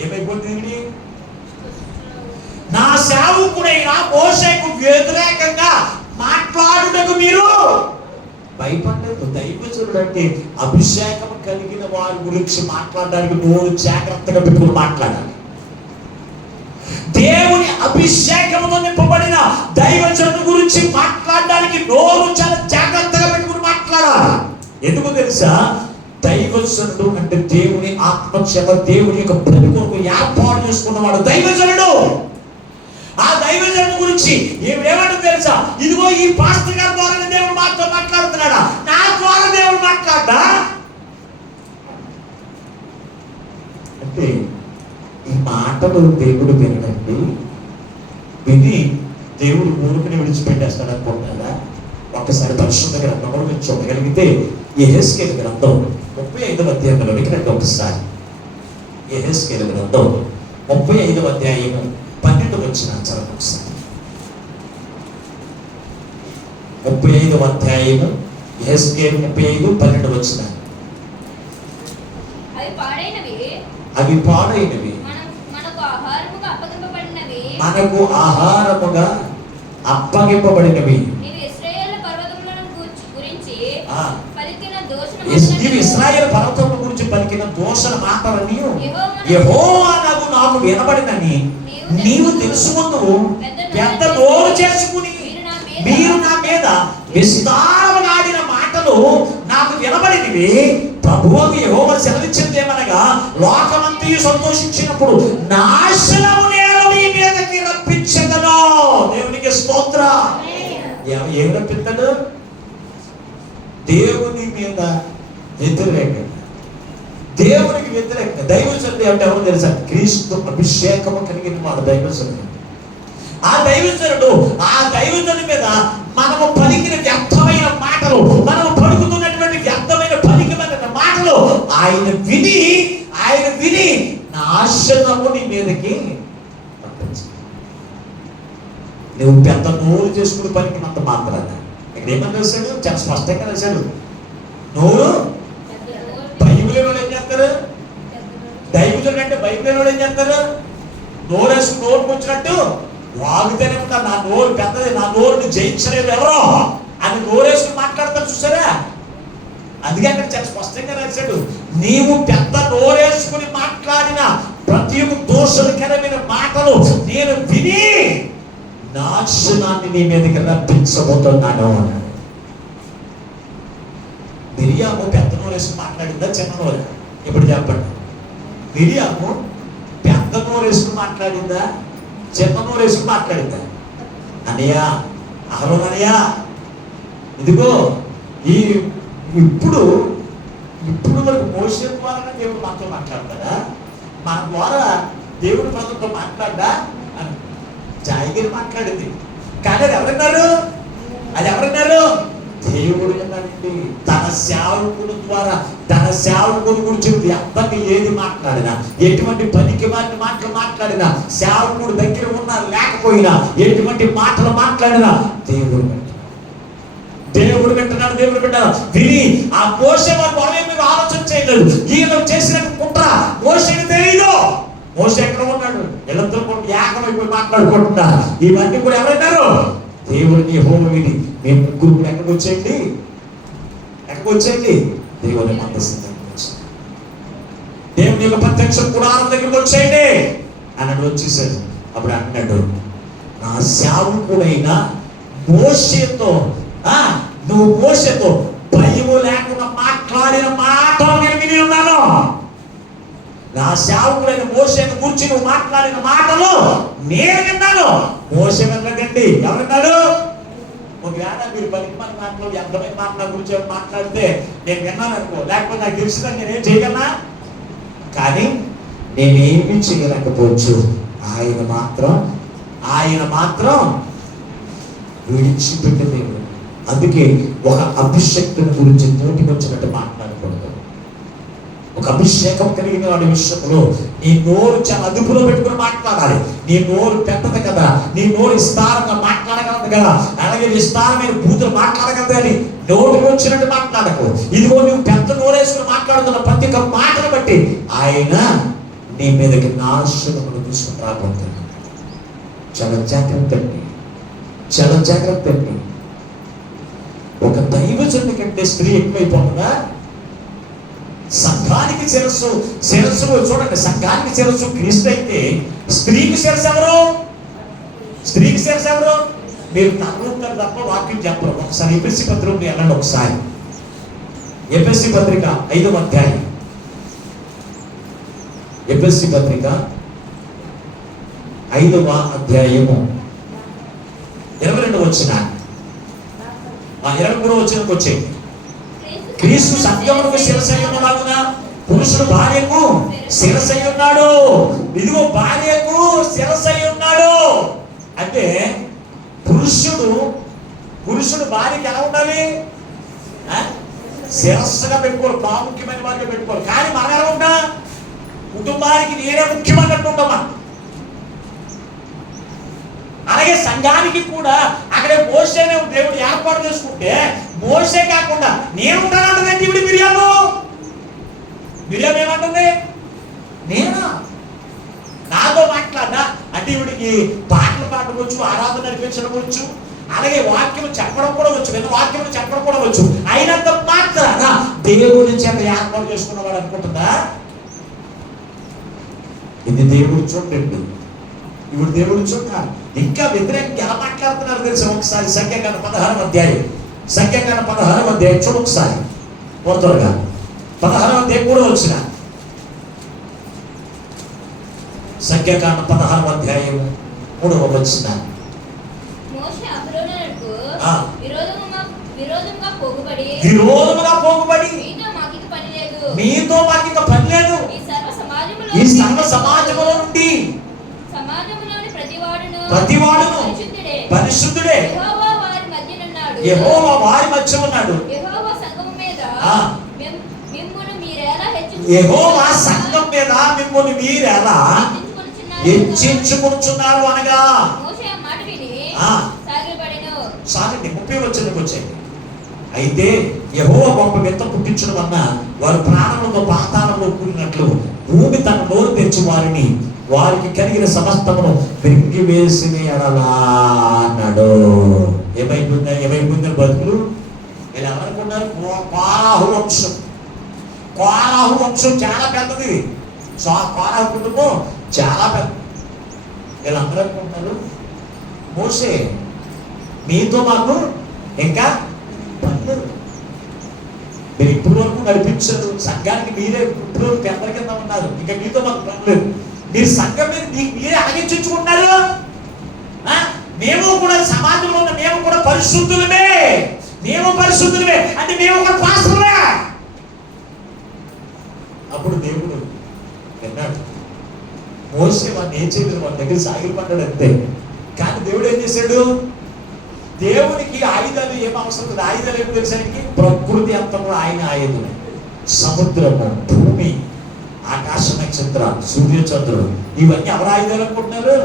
ఏమైపోతుంది, నా సేవకుడైన మోషేకు వ్యతిరేకంగా మాట్లాడుటకు మీరు భయపడలేదు. దైవజనుడు అంటే అభిషేకం కలిగిన వారి గురించి మాట్లాడడానికి నోరు జాగ్రత్తగా పెట్టుకుని మాట్లాడాలి. దేవుని అభిషేకంతో నింపబడిన దైవజనుడు గురించి మాట్లాడడానికి నోరు చాలా జాగ్రత్తగా పెట్టుకుని మాట్లాడాలి. ఎందుకు తెలుసా, దైవజనుడు అంటే దేవుని ఆత్మచేత దేవుని యొక్క పని కొరకు ఏర్పాటు చేసుకున్నవాడు దైవజనుడు. ఆ దైవజనుడు గురించి ఏమంటే తెలుసా, ఇదిగో ఈ పాస్టర్ గారి ద్వారా దేవుడు మాతో మాట్లాడుతున్నాడా, నా ద్వారా దేవుడు మాట్లాడా అంటే ఈ మాటలు దేవుడు వినడండి. విని దేవుడు ఊరుకుని విడిచిపెట్టేస్తాడు అనుకుంటారా? ఒక్కసారి పరిశుద్ధ గ్రంథంలో మీరు చూడగలిగితే యెహెజ్కేలు గ్రంథం 35వ అధ్యాయంలోనికి రండి. ఒకసారి యెహెజ్కేలు గ్రంథం 35వ అధ్యాయము 12 వచనం చదవండి ఒకసారి. 35వ అధ్యాయము యెహెజ్కేలు 35:12 వచనం. అవి పాడైనవి, మనకు ఆహారముగా అప్పగింపబడినవి. ఇశ్రాయేలు పర్వతముల గురించి పలికిన దోషణ మాటలని యెహోవా నాకు వినబడినని నీవు తెలుసుకుందువు. పెద్ద నోరు చేసుకుని మీరు నా మీద విస్తారముగాడిన మాటలు నాకు వినబడినవి. ప్రభువు యెహోవా సెలవిచ్చినదేమనగా, లోకమంతయు సంతోషించినప్పుడు నాశనము నేను మీ మీదకి రప్పించదను. దేవునికి స్తోత్రం. ఏం రప్పిస్తాడు? దేవుని మీద వ్యతిరేకంగా, దేవునికి వ్యతిరేకంగా. దైవజనుడు అంటే ఎవరు తెలుసా? క్రీస్తు అభిషేకము కలిగిన వాడు దైవజనుడు. ఆ దైవజనుడి మీద మనము పలికిన వ్యర్థమైన మాటలు, మనము పలుకుతున్నటువంటి వ్యర్థమైన పలికిన మాటలు ఆయన విని నాశనము నీ మీదకి పంపించాడు. నువ్వు పెద్ద నోరు చేసుకుని పలికినంత మాత్రాన ఇక్కడ ఏమని రాశాడు? చాలా స్పష్టంగా రాశాడు. నోరు, బైబిల్లో ఏం చేస్తారు? దైవజనుడు అంటే బైబిల్లో ఏం చేస్తారు? నోరేసు నోరుకు వచ్చినట్టు వాగుతూనే ఉంటారు. నా నోరు పెద్దది, నా నోరుని జయించలేదు ఎవరో అని నోరేసుకుని మాట్లాడతారు. చూసారా? అందుకే అక్కడ చాలా స్పష్టంగా రాశాడు, నీవు పెద్ద నోరేసుకుని మాట్లాడిన ప్రతి ఒక్క దోషకరమైన మాటలు నేను విని నాశనాన్ని నీ మీదకి రప్పించబోతున్నాను అన్నాడు. మిరియాము పెద్ద నోరేసుకుని మాట్లాడిందా, చిన్న నోరు? ఇప్పుడు చెప్పండి. మిరియాము పెద్ద నోరేసుకుని మాట్లాడిందా, చిన్న నోరేసుకుని మాట్లాడిందా? అన్నయ్య, అహరోన్ అన్నయ్య, ఇదిగో ఇప్పుడు వరకు మోషే ద్వారా దేవుడు మనతో మాట్లాడతాడా, మన ద్వారా దేవుడు మనతో మాట్లాడ్డా అని జాయిగిరి మాట్లాడింది. కానీ అది ఎవరన్నారు? దేవుడు అన్నాడండి. తన సేవకుడు ద్వారా, తన సేవకుడు గురించి ఎంతగా ఏది మాట్లాడినా, ఎటువంటి పనికి వారిని మాటలు మాట్లాడినా, సేవకుడు దగ్గర ఉన్నా లేకపోయినా, ఎటువంటి మాటలు మాట్లాడినా దేవుడు వింటున్నాడు. విని ఆ మోషే వారు వాళ్ళే మీరు ఆలోచన చేయలేదు. ఈయన చేసినట్టు కుట్ర మోషేకి తెలియదు. మోషే ఎక్కడ ఉన్నాడు? వీళ్ళందరూ ఏకమైపోయి మాట్లాడుకుంటున్నా. ఇవన్నీ కూడా ఎవరైనారు? దేవుడిని యెహోవా విని మీ ముగ్గురు కూడా ఎక్కడికి వచ్చేయండి దేవుని మందసం దగ్గరికి వచ్చేయండి, దేవుని యొక్క ప్రత్యక్ష గుడారం దగ్గరికి వచ్చేయండి అన్నాడు. వచ్చేసాడు. అప్పుడు అన్నాడు, నా సేవకుడైన మోషేతో నువ్వు మోషేతో భయము లేకుండా మాట్లాడిన మాటలు నేను విని ఉన్నాను. నా సేవకుడైన మోషేను గురించి నువ్వు మాట్లాడిన మాటలు నేను విన్నాను. మోషే వెళ్ళకండి. ఎవరున్నాడు? ఒకవేళ మీరు 10 మంది మాటలు, 80 మాటల గురించి మాట్లాడితే నేను విన్నాను అనుకో, లేకపోతే నాకు తెలిసిందని నేనేం చేయగలనా? కానీ నేనేమి చేయలేకపోవచ్చు. ఆయన మాత్రం విడిచిపెట్టే దేవుడు. అందుకే ఒక అభిషక్తుని గురించి నోటికి వచ్చినట్టు మాట్లాడకూడదు. ఒక అభిషేకం కలిగిన వాడి విషయంలో నీ నోరు చాలా అదుపులో పెట్టుకుని మాట్లాడాలి. నీ నోరు పెద్దది కదా, నీ నోరు విస్తారంగా మాట్లాడగలదు కదా, అలాగే విస్తారమైన బూతులు మాట్లాడగలదు అని నోటికి వచ్చినట్టు మాట్లాడకు. ఇదిగో నువ్వు పెద్ద నోరేసుకుని మాట్లాడుతున్న ప్రతి ఒక్క మాటను బట్టి ఆయన నీ మీదకి నాశనమును తీసుకుని రాబోతున్నాడు. చాలా జాగ్రత్త అండి. ఒక దైవజనుడి కంటే స్త్రీ ఎక్కువైపోతుందా? సంఘానికి శిరస్సు చూడండి, సంఘానికి శిరస్సు క్రీస్తు అయితే స్త్రీకి శిరస్సు ఎవరు? మీరు తగ్గుతారు తప్ప వాక్యం చెప్పరు. ఒకసారి ఎఫెసీ పత్రిక వెళ్ళండి. ఒకసారి ఎఫెసీ పత్రిక 5వ అధ్యాయం, ఎఫెసీ పత్రిక 5వ అధ్యాయము 22వ వచనం, 23వ వచనంకి వచ్చేది. క్రీస్తు సంఘమునకు శిరస్సై ఉన్నలాగున పురుషుడు భార్యకు శిరస్సై ఉన్నాడు. ఇదిగో భార్యకు శిరస్సై ఉన్నాడు అంటే పురుషుడు భార్యకి ఎలా ఉండాలి? శిరస్సుగా పెట్టుకోవాలి, ప్రాముఖ్యమైన వారిగా పెట్టుకోవాలి. కానీ మనం ఎలా ఉంటా? కుటుంబానికి నేనే ముఖ్యమైనట్టు ఉంటామా? అలాగే సంఘానికి కూడా అక్కడే మోషేనే దేవుడు ఏర్పాటు చేసుకుంటే, మోషే కాకుండా నేను ఉంటానంటుందంటే ఇవిడి మిరియాం ఏమంటుంది? నేనా నాతో మాట్లాడినా అంటే ఇవిడికి పాటలు పాడవచ్చు, ఆరాధన నడిపించడం వచ్చు, అలాగే వాక్యం చెప్పడం కూడా వచ్చు, విన్న వాక్యం చెప్పడం కూడా వచ్చు. అయినంత మాత్రాన దేవుడి చేత ఏర్పాటు చేసుకున్నవాడు అనుకుంటుందా? ఇది దేవుడు చూడండి. ఇప్పుడు దేవుడు చూడ ఇంకా వ్యతిరేకంగా ఎలా మాట్లాడుతున్నారు తెలుసా? ఒకసారి సంఖ్యాకాండం 16వ అధ్యాయం చూడు ఒకసారి త్వరగా. 16వ అధ్యాయం కూడా వచ్చిన సంఖ్యాకాండం 16వ అధ్యాయం 3వ వచనం. విరోధముగా పోగుబడి మీతో మాకు ఇక పని లేదు. ఈ సర్వ సమాజములో నుండి ప్రతివాడును పరిశుద్ధుడే. యెహోవా వారి మధ్య ఉన్నాడు. యెహోవా సంఘం మీద మిమ్మును మీరెలా హెచ్చించుకుంటున్నారు అనగా. సాగండి 30వ వచనంకి వచ్చేయండి. అయితే యెహోవా గొప్ప వింత పుట్టించడం వలన వారు ప్రాణములతో పాతాళంలో కూలినట్లు భూమి తన నోరు తెచ్చి వారికి కలిగిన సమస్తమును పెరిగి వేసిన ఎడలా అన్నాడు. ఏమైపోయిందని బతుకులు వీళ్ళు ఎవరనుకున్నారు? కోరాహు వంశం చాలా పెద్దది. కోరాహు కుటుంబం చాలా పెద్ద. వీళ్ళందరూ అనుకుంటున్నారు మోషే మీతో మాకు ఇంకా పర్లేదు, మీరు ఇప్పటి వరకు నడిపించారు సంఘానికి, మీరే ఇప్పుడు పెద్దల కింద ఉన్నారు, ఇంకా మీతో మాకు పర్లేదు. మీరు సంఘం మీద మీరే ఆగించుకుంటున్నారు. మేము కూడా సమాజంలో ఉన్న మేము కూడా పరిశుద్ధులమే, అంటే మేము కూడా పాస్టర్లే. అప్పుడు దేవుడు విన్నాడు. మోసే వాడిని ఏం చేయలేదు, వాడి దగ్గర సాగిపడ్డాడు అంతే. కానీ దేవుడు ఏం చేశాడు? దేవునికి ఆయుధాలు ఏం అవసరం లేదు. ఆయుధాలు ఏమి తెలిసానికి? ప్రకృతి అంతా కూడా ఆయన ఆయుధమే. సముద్రము, భూమి, ఆకాశ నక్షత్రాలు, సూర్యచంద్రుడు, ఇవన్నీ ఎవరు ఆయుధాలు అనుకుంటున్నారు?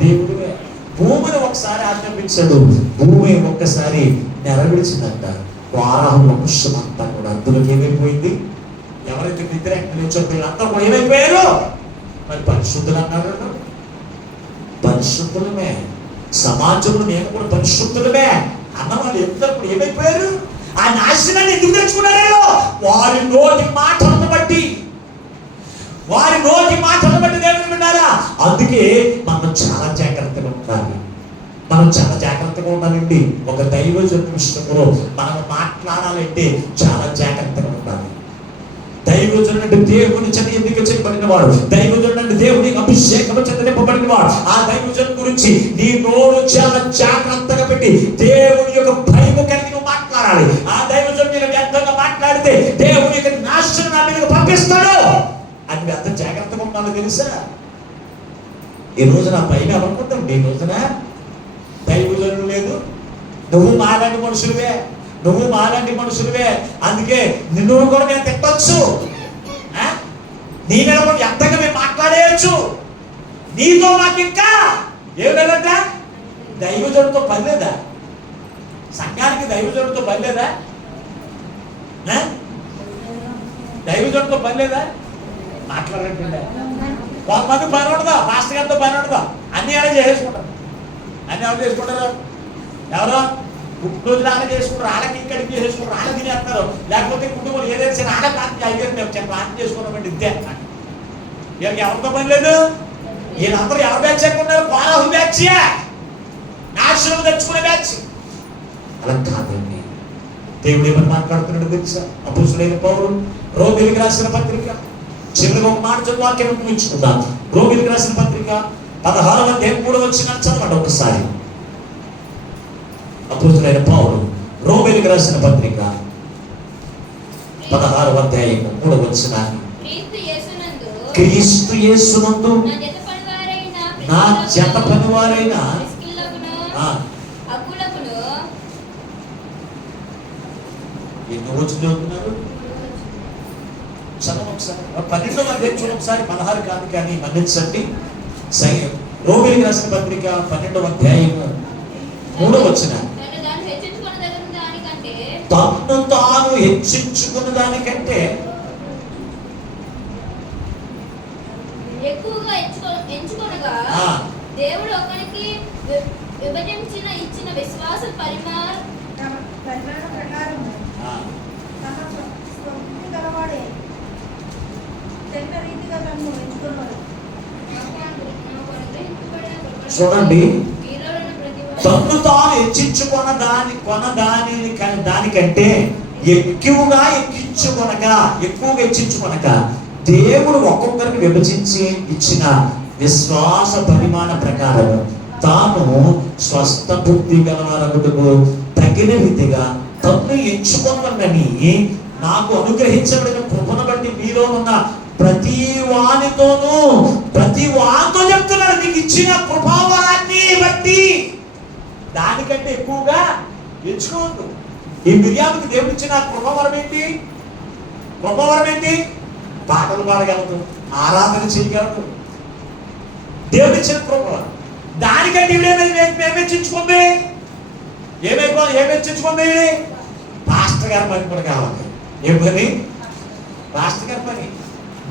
దేవుడివే. భూమిని ఒకసారి ఆజ్ఞాపించాడు, భూమి ఒక్కసారి నెరవేర్చిందంట. వారాహ వంశం అంతా కూడా అందులోకి ఏమైపోయింది? ఎవరైతే వ్యతిరేకంగా వీళ్ళంతా కూడా ఏమైపోయారు? మరి పరిశుద్ధులు అన్నారు. పరిశుద్ధులమే, సమాజంలో నేను కూడా పరిశుద్ధులమే అన్న వాళ్ళు ఎప్పుడు ఏమైపోయారు? ఆ నాశనాన్ని ఎందుకు తెచ్చుకున్నారు? వారి నోటి మాటలను బట్టి దేవుని విన్నారా? అందుకే మనం చాలా జాగ్రత్తగా ఉండాలండి. ఒక దైవజనుల విషయంలో మనం మాట్లాడాలంటే చాలా జాగ్రత్తగా ఉండాలి. దైవజనుడు అంటే దేవుని చేత ఎన్నిక చేయబడిన వాడు, దైవజనుడు అంటే దేవుని అభిషేకం చేత నింపబడిన వాడు. ఆ దైవజనుడు గురించి నీ నోరు చాలా జాగ్రత్తగా పెట్టి దేవుని యొక్క భయము కలిగి నువ్వు మాట్లాడాలి. ఆ దైవజనుడు మీద వ్యర్థంగా మాట్లాడితే దేవుని యొక్క నాశనం నా మీదకి పంపిస్తాడు. అది అంత జాగ్రత్తగా ఉండాలో తెలుసా? ఈ రోజున పైన అనుకుంటాం, ఈ రోజున దైవజనుడు లేదు, నువ్వు మాలాంటి మనుషులవే, అందుకే నిన్ను కూడా మేము తిట్టొచ్చు, నీ మీద కూడా ఎంతగా మేము మాట్లాడేయచ్చు, నీతో మాకు ఇంకా ఏమిటంట? దైవజనుడితో పని లేదా? సంఘానికి దైవజనుడితో పని లేదా? దైవజనుడితో పని లేదా? మాట్లాడండి. కొంతమంది పని ఉండదా? మాస్టర్ గారితో పని ఉండదా? అన్ని అలా చేసేసుకుంటారు. అన్ని ఎవరు చేసుకుంటారు? ఎవరో పుట్టినరోజులు ఆడ చేసుకుంటారు, ఆడకి ఇక్కడికి చేసుకుంటారు, ఆడ తినేస్తారు. లేకపోతే కుటుంబంలో ఏదైనా సరే ఆడ ప్రాంతి అయితే మేము ప్రాంతి చేసుకున్నామండి ఇంతే. వీళ్ళకి ఎవరితో పని లేదు. వీళ్ళందరూ ఎవరు బ్యాచ్ చెప్పుకున్నారు? కోరాహు బ్యాచ్, నాశనం తెచ్చుకునే బ్యాచ్. అలా కాదండి. దేవుడు ఏమని మాట్లాడుతున్నాడు తెలుసా? అపోస్తలుడైన పౌలు రోమీయులకు రాసిన పత్రిక చివరికి ఒక మాట చదువు, వాక్యం ముగించుకుందాం. రోమీయులకు రాసిన పత్రిక 16వ అధ్యాయం 3వ వచనం చదవండి ఒకసారి. అపోస్తలుడైన పౌలు రోమీయులకు రాసిన పత్రిక 16వ అధ్యాయం 3వ వచనాన్ని, క్రీస్తు యేసునందు నా జత పనివారైన ఎన్ని వచనాలు చదువుతున్నారు? చదవం ఒకసారి. 12వ అధ్యాయం చూడండి ఒకసారి. 16 కాదు కానీ మన్నించండి. రోమీయులకు రాసిన పత్రిక 12వ అధ్యాయం 3వ వచనం, తన్ను తాను హెచ్చించుకున్న దానికంటే ఎక్కువగా ఎంచుకొనగా దేవుడు ఒకరికి విభజించిన ఇచ్చిన విశ్వాస పరిమాణ ప్రకారం చూడండి, తన్ను తాను హెచ్చించుకున్న దానికంటే ఎక్కువగా హెచ్చించుకొనక దేవుడు ఒక్కొక్కరికి విభజించి ఇచ్చిన విశ్వాస పరిమాణ ప్రకారం తాను స్వస్థ బుద్ధి గలవారగుటకు తగిన రీతిగా తన్ను ఎంచుకొనని నాకు అనుగ్రహించబడిన కృపను బట్టి మీలో ఉన్న ప్రతి వానితో చెప్తున్నాడు, నీకు ఇచ్చిన కృపావరాన్ని బట్టి దానికంటే ఎక్కువగా ఎంచుకోవద్దు. ఈ మిర్యాముకి దేవుడు ఇచ్చిన కృపావరం ఏంటి? పాటలు పాడగలదు, ఆరాధన చేయగలదు. దేవుడు ఇచ్చిన కృపావరం. దానికంటే ఏమేచ్చించుకుంది? ఏమేచ్చించుకుంది? పాస్టర్ గారి పని కూడా కావాలి. ఏం పని? పాస్టర్ గారి పని,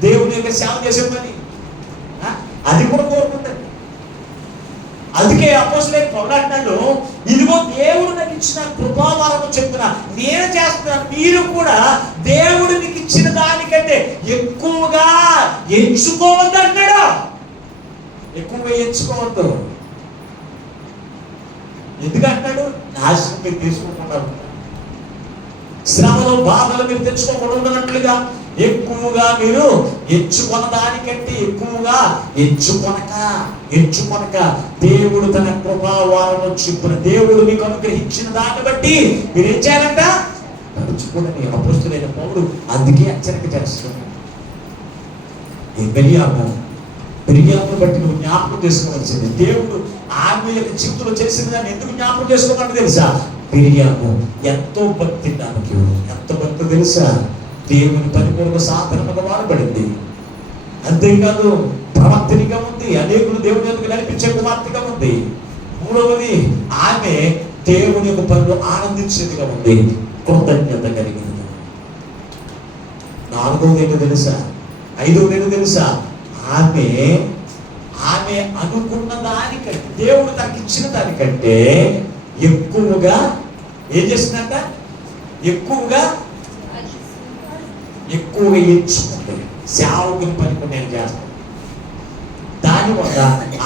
దేవుని యొక్క సేవ చేసే పని, అది కూడా కోరుకుంటుంది. అందుకే అపోస్తలుడైన పౌలు అంటున్నాడు, ఇదిగో దేవుడు నాకు ఇచ్చిన కృపావరము చెప్తున్నా, నేను చేస్తున్నాను, మీరు కూడా దేవుడు నీకు ఇచ్చిన దానికంటే ఎక్కువగా ఎంచుకోవద్దు అంటున్నాడు. ఎక్కువగా ఎంచుకోవద్దు. ఎందుకంటున్నాడు? నాశనం మీరు తీసుకుంటున్నారు, శ్రమలో బాధలు మీరు తెచ్చుకోకూడదన్నట్లుగా ఎక్కువగా మీరు ఎంచుకున్న దానికంటే ఎక్కువగా ఎంచుకొనక దేవుడు తన కృపావారంలో చెప్పిన దేవుడు మీకు అనుగ్రహించిన దాన్ని బట్టి మీరేం చేయాలంట? నడుచుకోండి. అపొస్తలుడైన పౌలు అందుకే హెచ్చరిక చేస్తున్నాడు. మిరియామును బట్టి నువ్వు జ్ఞాపకం చేసుకోవాల్సింది. దేవుడు ఆమె యొక్క జీవితంలో చేసిన దాన్ని ఎందుకు జ్ఞాపకం చేసుకోవాలంటే తెలుసా? మిరియాము ఎంతో భక్తి, దానికి ఎంత భక్తి తెలుసా? దేవుని పరిపూర్ణ సాధనముగా వాడబడింది. అంతేకాదు ప్రవక్తనిగా ఉంది, అనేకులు దేవుని ఎందుకు నడిపించే కుమార్తెగా ఉంది. మూడవది ఆమె దేవుని యొక్క పనులు ఆనందించేదిగా ఉంది, కృతజ్ఞత కలిగింది. నాలుగవది ఏంటో తెలుసా? ఐదవది ఏంటో తెలుసా? ఆమె అనుకున్న దానికంటే, దేవుడు తనకి ఇచ్చిన దానికంటే ఎక్కువగా ఏం చేసిందంట? ఎక్కువగా ఎంచుకుంటే సేవకుని పని నేను చేస్తాను. దానివల్ల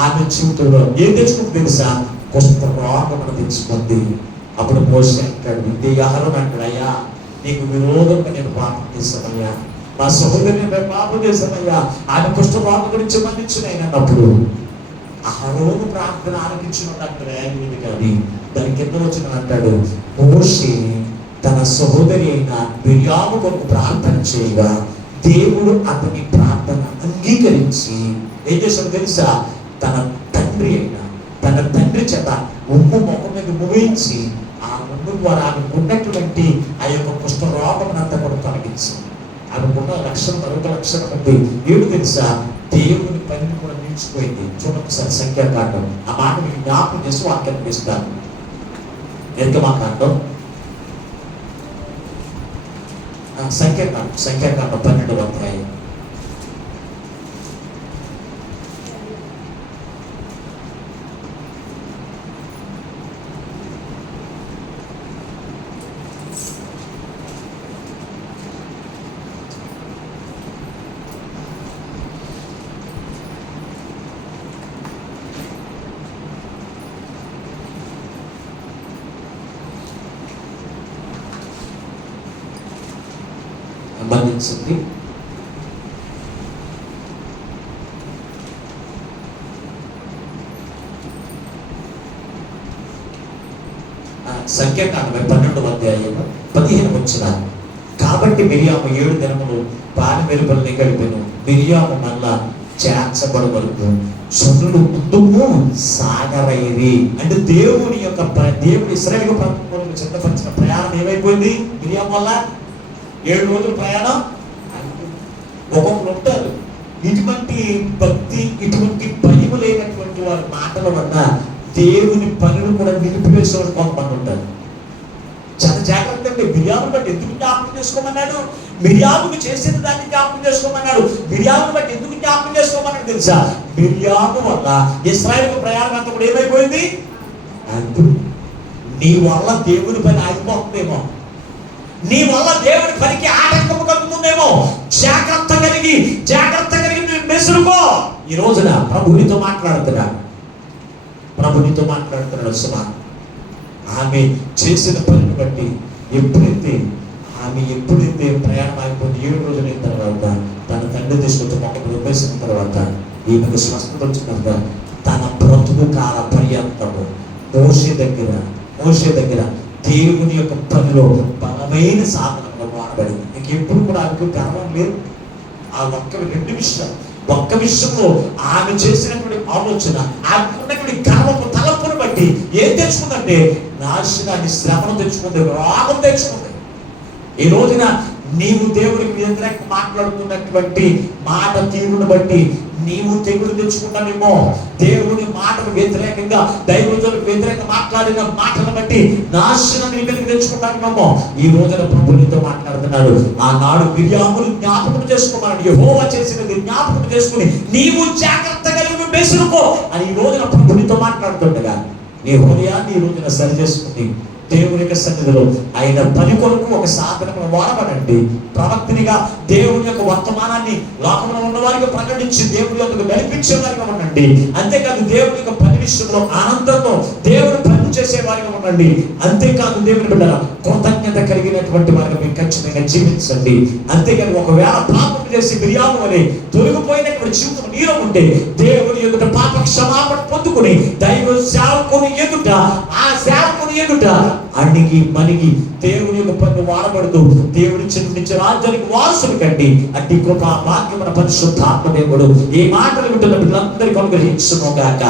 ఆమె జీవితంలో ఏం తెచ్చుకుంది తెలుసా? కుష్ఠరోగమును తెచ్చుకుంది. అప్పుడు మోషే అంటాడు, అహరోను అంటాడు, అయ్యా నీకు విరోధంగా నేను పాపం చేశానయ్యా, మా సహోదరిని మేము పాపం చేశానయ్యా, ఆమె కుష్ఠరోగం గురించి మన్నించినప్పుడు అహరోను ప్రార్థన ఆలకించినట్టు అయింది. కానీ దాని కింద వచ్చిన అంటాడు, మోషే తన సహోదరి అయిన మిరియాము కొరకు ప్రార్థన చేయగా దేవుడు అతని ప్రార్థన అంగీకరించి ఏం చేశాడు తెలుసా? తన తండ్రి చేత ఉమ్ము ముఖం మీద ముగించి ఆ ఉమ్ము ద్వారా ఆమెకు ఉన్నటువంటి ఆ యొక్క కుష్ఠరోగమునంతా కూడా తొలగించింది. ఆమెకున్న లక్షణం మరొక లక్షణం ఉంది. ఏడు తెలుసా? దేవుని పనిని కూడా నిలిచిపోయింది. చూడండి ఒకసారి సంఖ్యాకాండం, ఆ మాట మీకు జ్ఞాపకం చేసి వాక్యాన్ని ఇస్తాను. నిర్గమాకాండం, సంఖ్యాకాండం 12వ అధ్యాయం. సంబంధించింది. సంఖ్యాకాండం 12వ అధ్యాయం 15వ వచనం. కాబట్టి మిరియాము 7 దినములు పానమెరుపుల్ని గడిపెను. మిరియాము మళ్ళా చేర్చబడి వరకు జనులు ముందుకు సాగరైరి. అంటే దేవుడు ఇశ్రాయేలు ప్రభుత్వం సిద్ధపరిచిన ప్రయాణం ఏమైపోయింది? మిరియాము వల్ల 7 రోజుల ప్రయాణం. ఒక్కొక్కరు ఉంటారు ఇటువంటి భక్తి, ఇటువంటి భయము లేనటువంటి వారి మాటల వల్ల దేవుని పనులు కూడా నిలిపివేసేవాడు కొంతమంది ఉంటారు. చాలా జాగ్రత్త అండి. మిరియామును బట్టి ఎందుకు జ్ఞాపకం చేసుకోమన్నాడు? మిరియాముకు చేసిన దాన్ని జ్ఞాపకం చేసుకోమన్నాడు. మిరియామును బట్టి ఎందుకు జ్ఞాపకం చేసుకోమన్నాడు తెలుసా? మిరియాము వల్ల ఇశ్రాయేలు ప్రయాణం అంతా కూడా ఏమైపోయింది? నీ వల్ల దేవుని పని ఆగిపోతుందేమో, నీ వల్ల దేవుడి పనికి ఆటంకము కలుగుతుందేమో. జాగ్రత్త కలిగి మెసులుకో. ఈ రోజున ప్రభునితో మాట్లాడుతున్నాడు సుమా. ఆమె చేసిన పనిని బట్టి ఎప్పుడైతే ప్రయాణం అయిపోయింది, 7 రోజులైన తర్వాత తన తండ్రి తీసుకొచ్చి మొక్కలు రూపేసిన తర్వాత ఈమెకు స్వస్థత వచ్చినాక తన బ్రతుకు కాల పర్యంతము మోషే దగ్గర దేవుని యొక్క పనిలో బలమైన సాధనంగా వాడబడింది. నీకు ఎప్పుడు కూడా ఆమెకు గర్వం లేదు. ఆ ఒక్క విషయంలో ఆమె చేసినటువంటి ఆలోచన, ఆమె ఉన్నటువంటి గర్వపు తలపును బట్టి ఏం తెచ్చుకుందంటే నాశనాన్ని, శ్రమను తెచ్చుకుంది, రోగం తెచ్చుకుంది. ఈ రోజున నీవు దేవుడికి వ్యతిరేకంగా మాట్లాడుతున్నటువంటి మాట తీరును బట్టి నీవు తెగులు తెచ్చుకుంటానేమో. దేవుని మాటకు వ్యతిరేకంగా, దైవజనులకు వ్యతిరేకంగా మాట్లాడిన మాటను బట్టి నాశనం నీ మీదకి తెచ్చుకుంటానేమో. ఈ రోజున ప్రభు నీతో మాట్లాడుతున్నాడు. ఆనాడు మిరియామును జ్ఞాపకం చేసుకోమన్నాడు. యెహోవా చేసినది జ్ఞాపకం చేసుకుని నీవు జాగ్రత్తగా నువ్వు మెసులుకో అని ఈ రోజున ప్రభు నీతో మాట్లాడుతుండగా నీ హృదయాన్ని ఈ రోజున సరి చేసుకుని దేవుని యొక్క సన్నిధిలో ఆయన పని కొరకు ఒక సాధనను వాడబడండి. ప్రవక్తనిగా దేవుని యొక్క వర్తమానాన్ని లోకంలో ఉన్న వారికి ప్రకటించి దేవుని యొక్క నడిపించే వారిగా ఉండండి. అంతేకాదు దేవుని యొక్క పని విషయంలో ఆనందంతో దేవుడు పని చేసే వారిగా ఉండండి. అంతేకాదు దేవుని బిడ్డల కృతజ్ఞత కలిగినటువంటి వారిగా మీరు ఖచ్చితంగా జీవించండి. అంతేకాని ఒకవేళ పాపం చేసి మిరియాము వలె తొలగిపోయినటువంటి జీవితం నీలో ఉంటే దేవుని ఎదుట పాప క్షమాపణ పొందుకుని దైవ సేవకుని ఎదుట ఆ సేవకుని ఎదుట అడిగి మణిగి దేవుని యొక్క పన్ను వాడబడుతూ దేవుడి నుంచి రాజ్యానికి వారసులు కండి. అట్టి కృప భాగ్యమైన పరిశుద్ధాత్మ దేవుడు ఈ మాటలు వింటున్న బిడ్డలందరికీ అనుగ్రహించును గాక.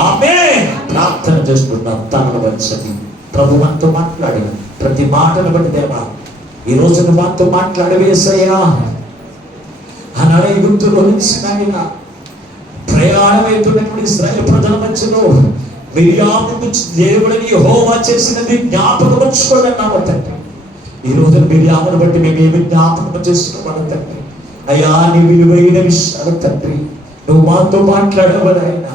ఆమేన్. ప్రార్థన చేస్తున్నాం. తనను వచ్చి ప్రభు మనతో మాట్లాడిన ప్రతి మాటను బట్టి దేవా ఈ రోజున మాతో మాట్లాడవేసయ్యా. ఆనాడు ఐగుప్తులో నుంచి నాయన ప్రయాణమవుతున్నటువంటి ఇశ్రాయేలు ప్రజల మధ్యలో మిరియాము గురించి దేవుడిని యెహోవా చేసినది జ్ఞాపకం ఉంచుకోండి అన్నావు తండ్రి. ఈ రోజు మిరియామును బట్టి మేమేమి జ్ఞాపకం చేసుకోవాలి తండ్రి. అయ్యా నీ విలువైన విషయాలు తండ్రి నువ్వు మాతో మాట్లాడవలైనా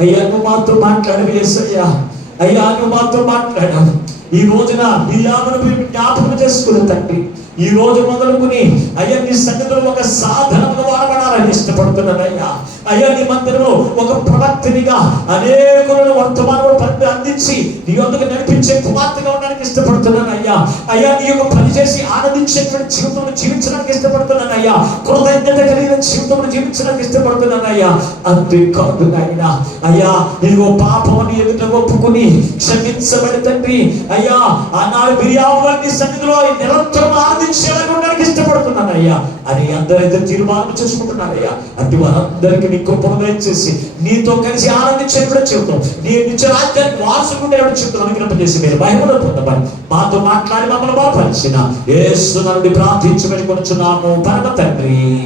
అయ్యా నువ్వు మాతో మాట్లాడవేసయ్యా. అయ్యా నువ్వు మాతో మాట్లాడావు. ఈ రోజున మిరియామును మేము జ్ఞాపకం చేసుకుని తండ్రి ఈ రోజు మొదలుకుని అయ్యా నీ సన్నిధిలో ఒక సాధనముగా వాడబడాలని ఇష్టపడుతున్నాను అయ్యా. అయ్యా నీ మందిరంలో ఒక ప్రవక్తనిగా అనేకులను వర్తమానంలో పని అందించి నీ వద్దకు నడిపించే కుమార్తెగా ఉండడానికి ఇష్టపడుతున్నాను అయ్యా. అయ్యా నీ యొక్క పని చేసి ఆనందించేటువంటి జీవితం జీవించడానికి ఇష్టపడుతున్నాను అయ్యా. కృతజ్ఞత కలిగిన జీవితం జీవించడానికి ఇష్టపడుతున్నాను అయ్యా. అంతేకాదు నాయన అయ్యా ఇదిగో పాపం ఎదుట ఒప్పుకుని క్షమించబడి తండ్రి అయ్యా ఆనాడు మిరియాము వారి సన్నిధిలో నిరంతరం ఆనందించేలాగా ఉండడానికి ఇష్టపడుతున్నాను అయ్యా అని అందరైతే తీర్మానం చేసుకుంటున్నారయ్యా. అటు వారందరికీ నీ కృపను దయచేసి నీతో కలిసి ఆనందించేటువంటి జీవితం నీ నిత్య రాజ్యానికి వారసులు ఉండేటువంటి జీవితం అనుగ్రహింపజేసి మీరు మహిమలో పొందమని మాతో మాట్లాడి మమ్మల్ని బలపరిచిన యేసు నామమున ప్రార్థించమని కొనుచున్నాము పరమ తండ్రి.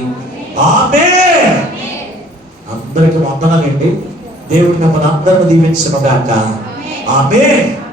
ఆమేన్. అందరికీ వందనాలండి. దేవుడి మిమ్మల్ని అందరిని దీవించును గాక. ఆమేన్.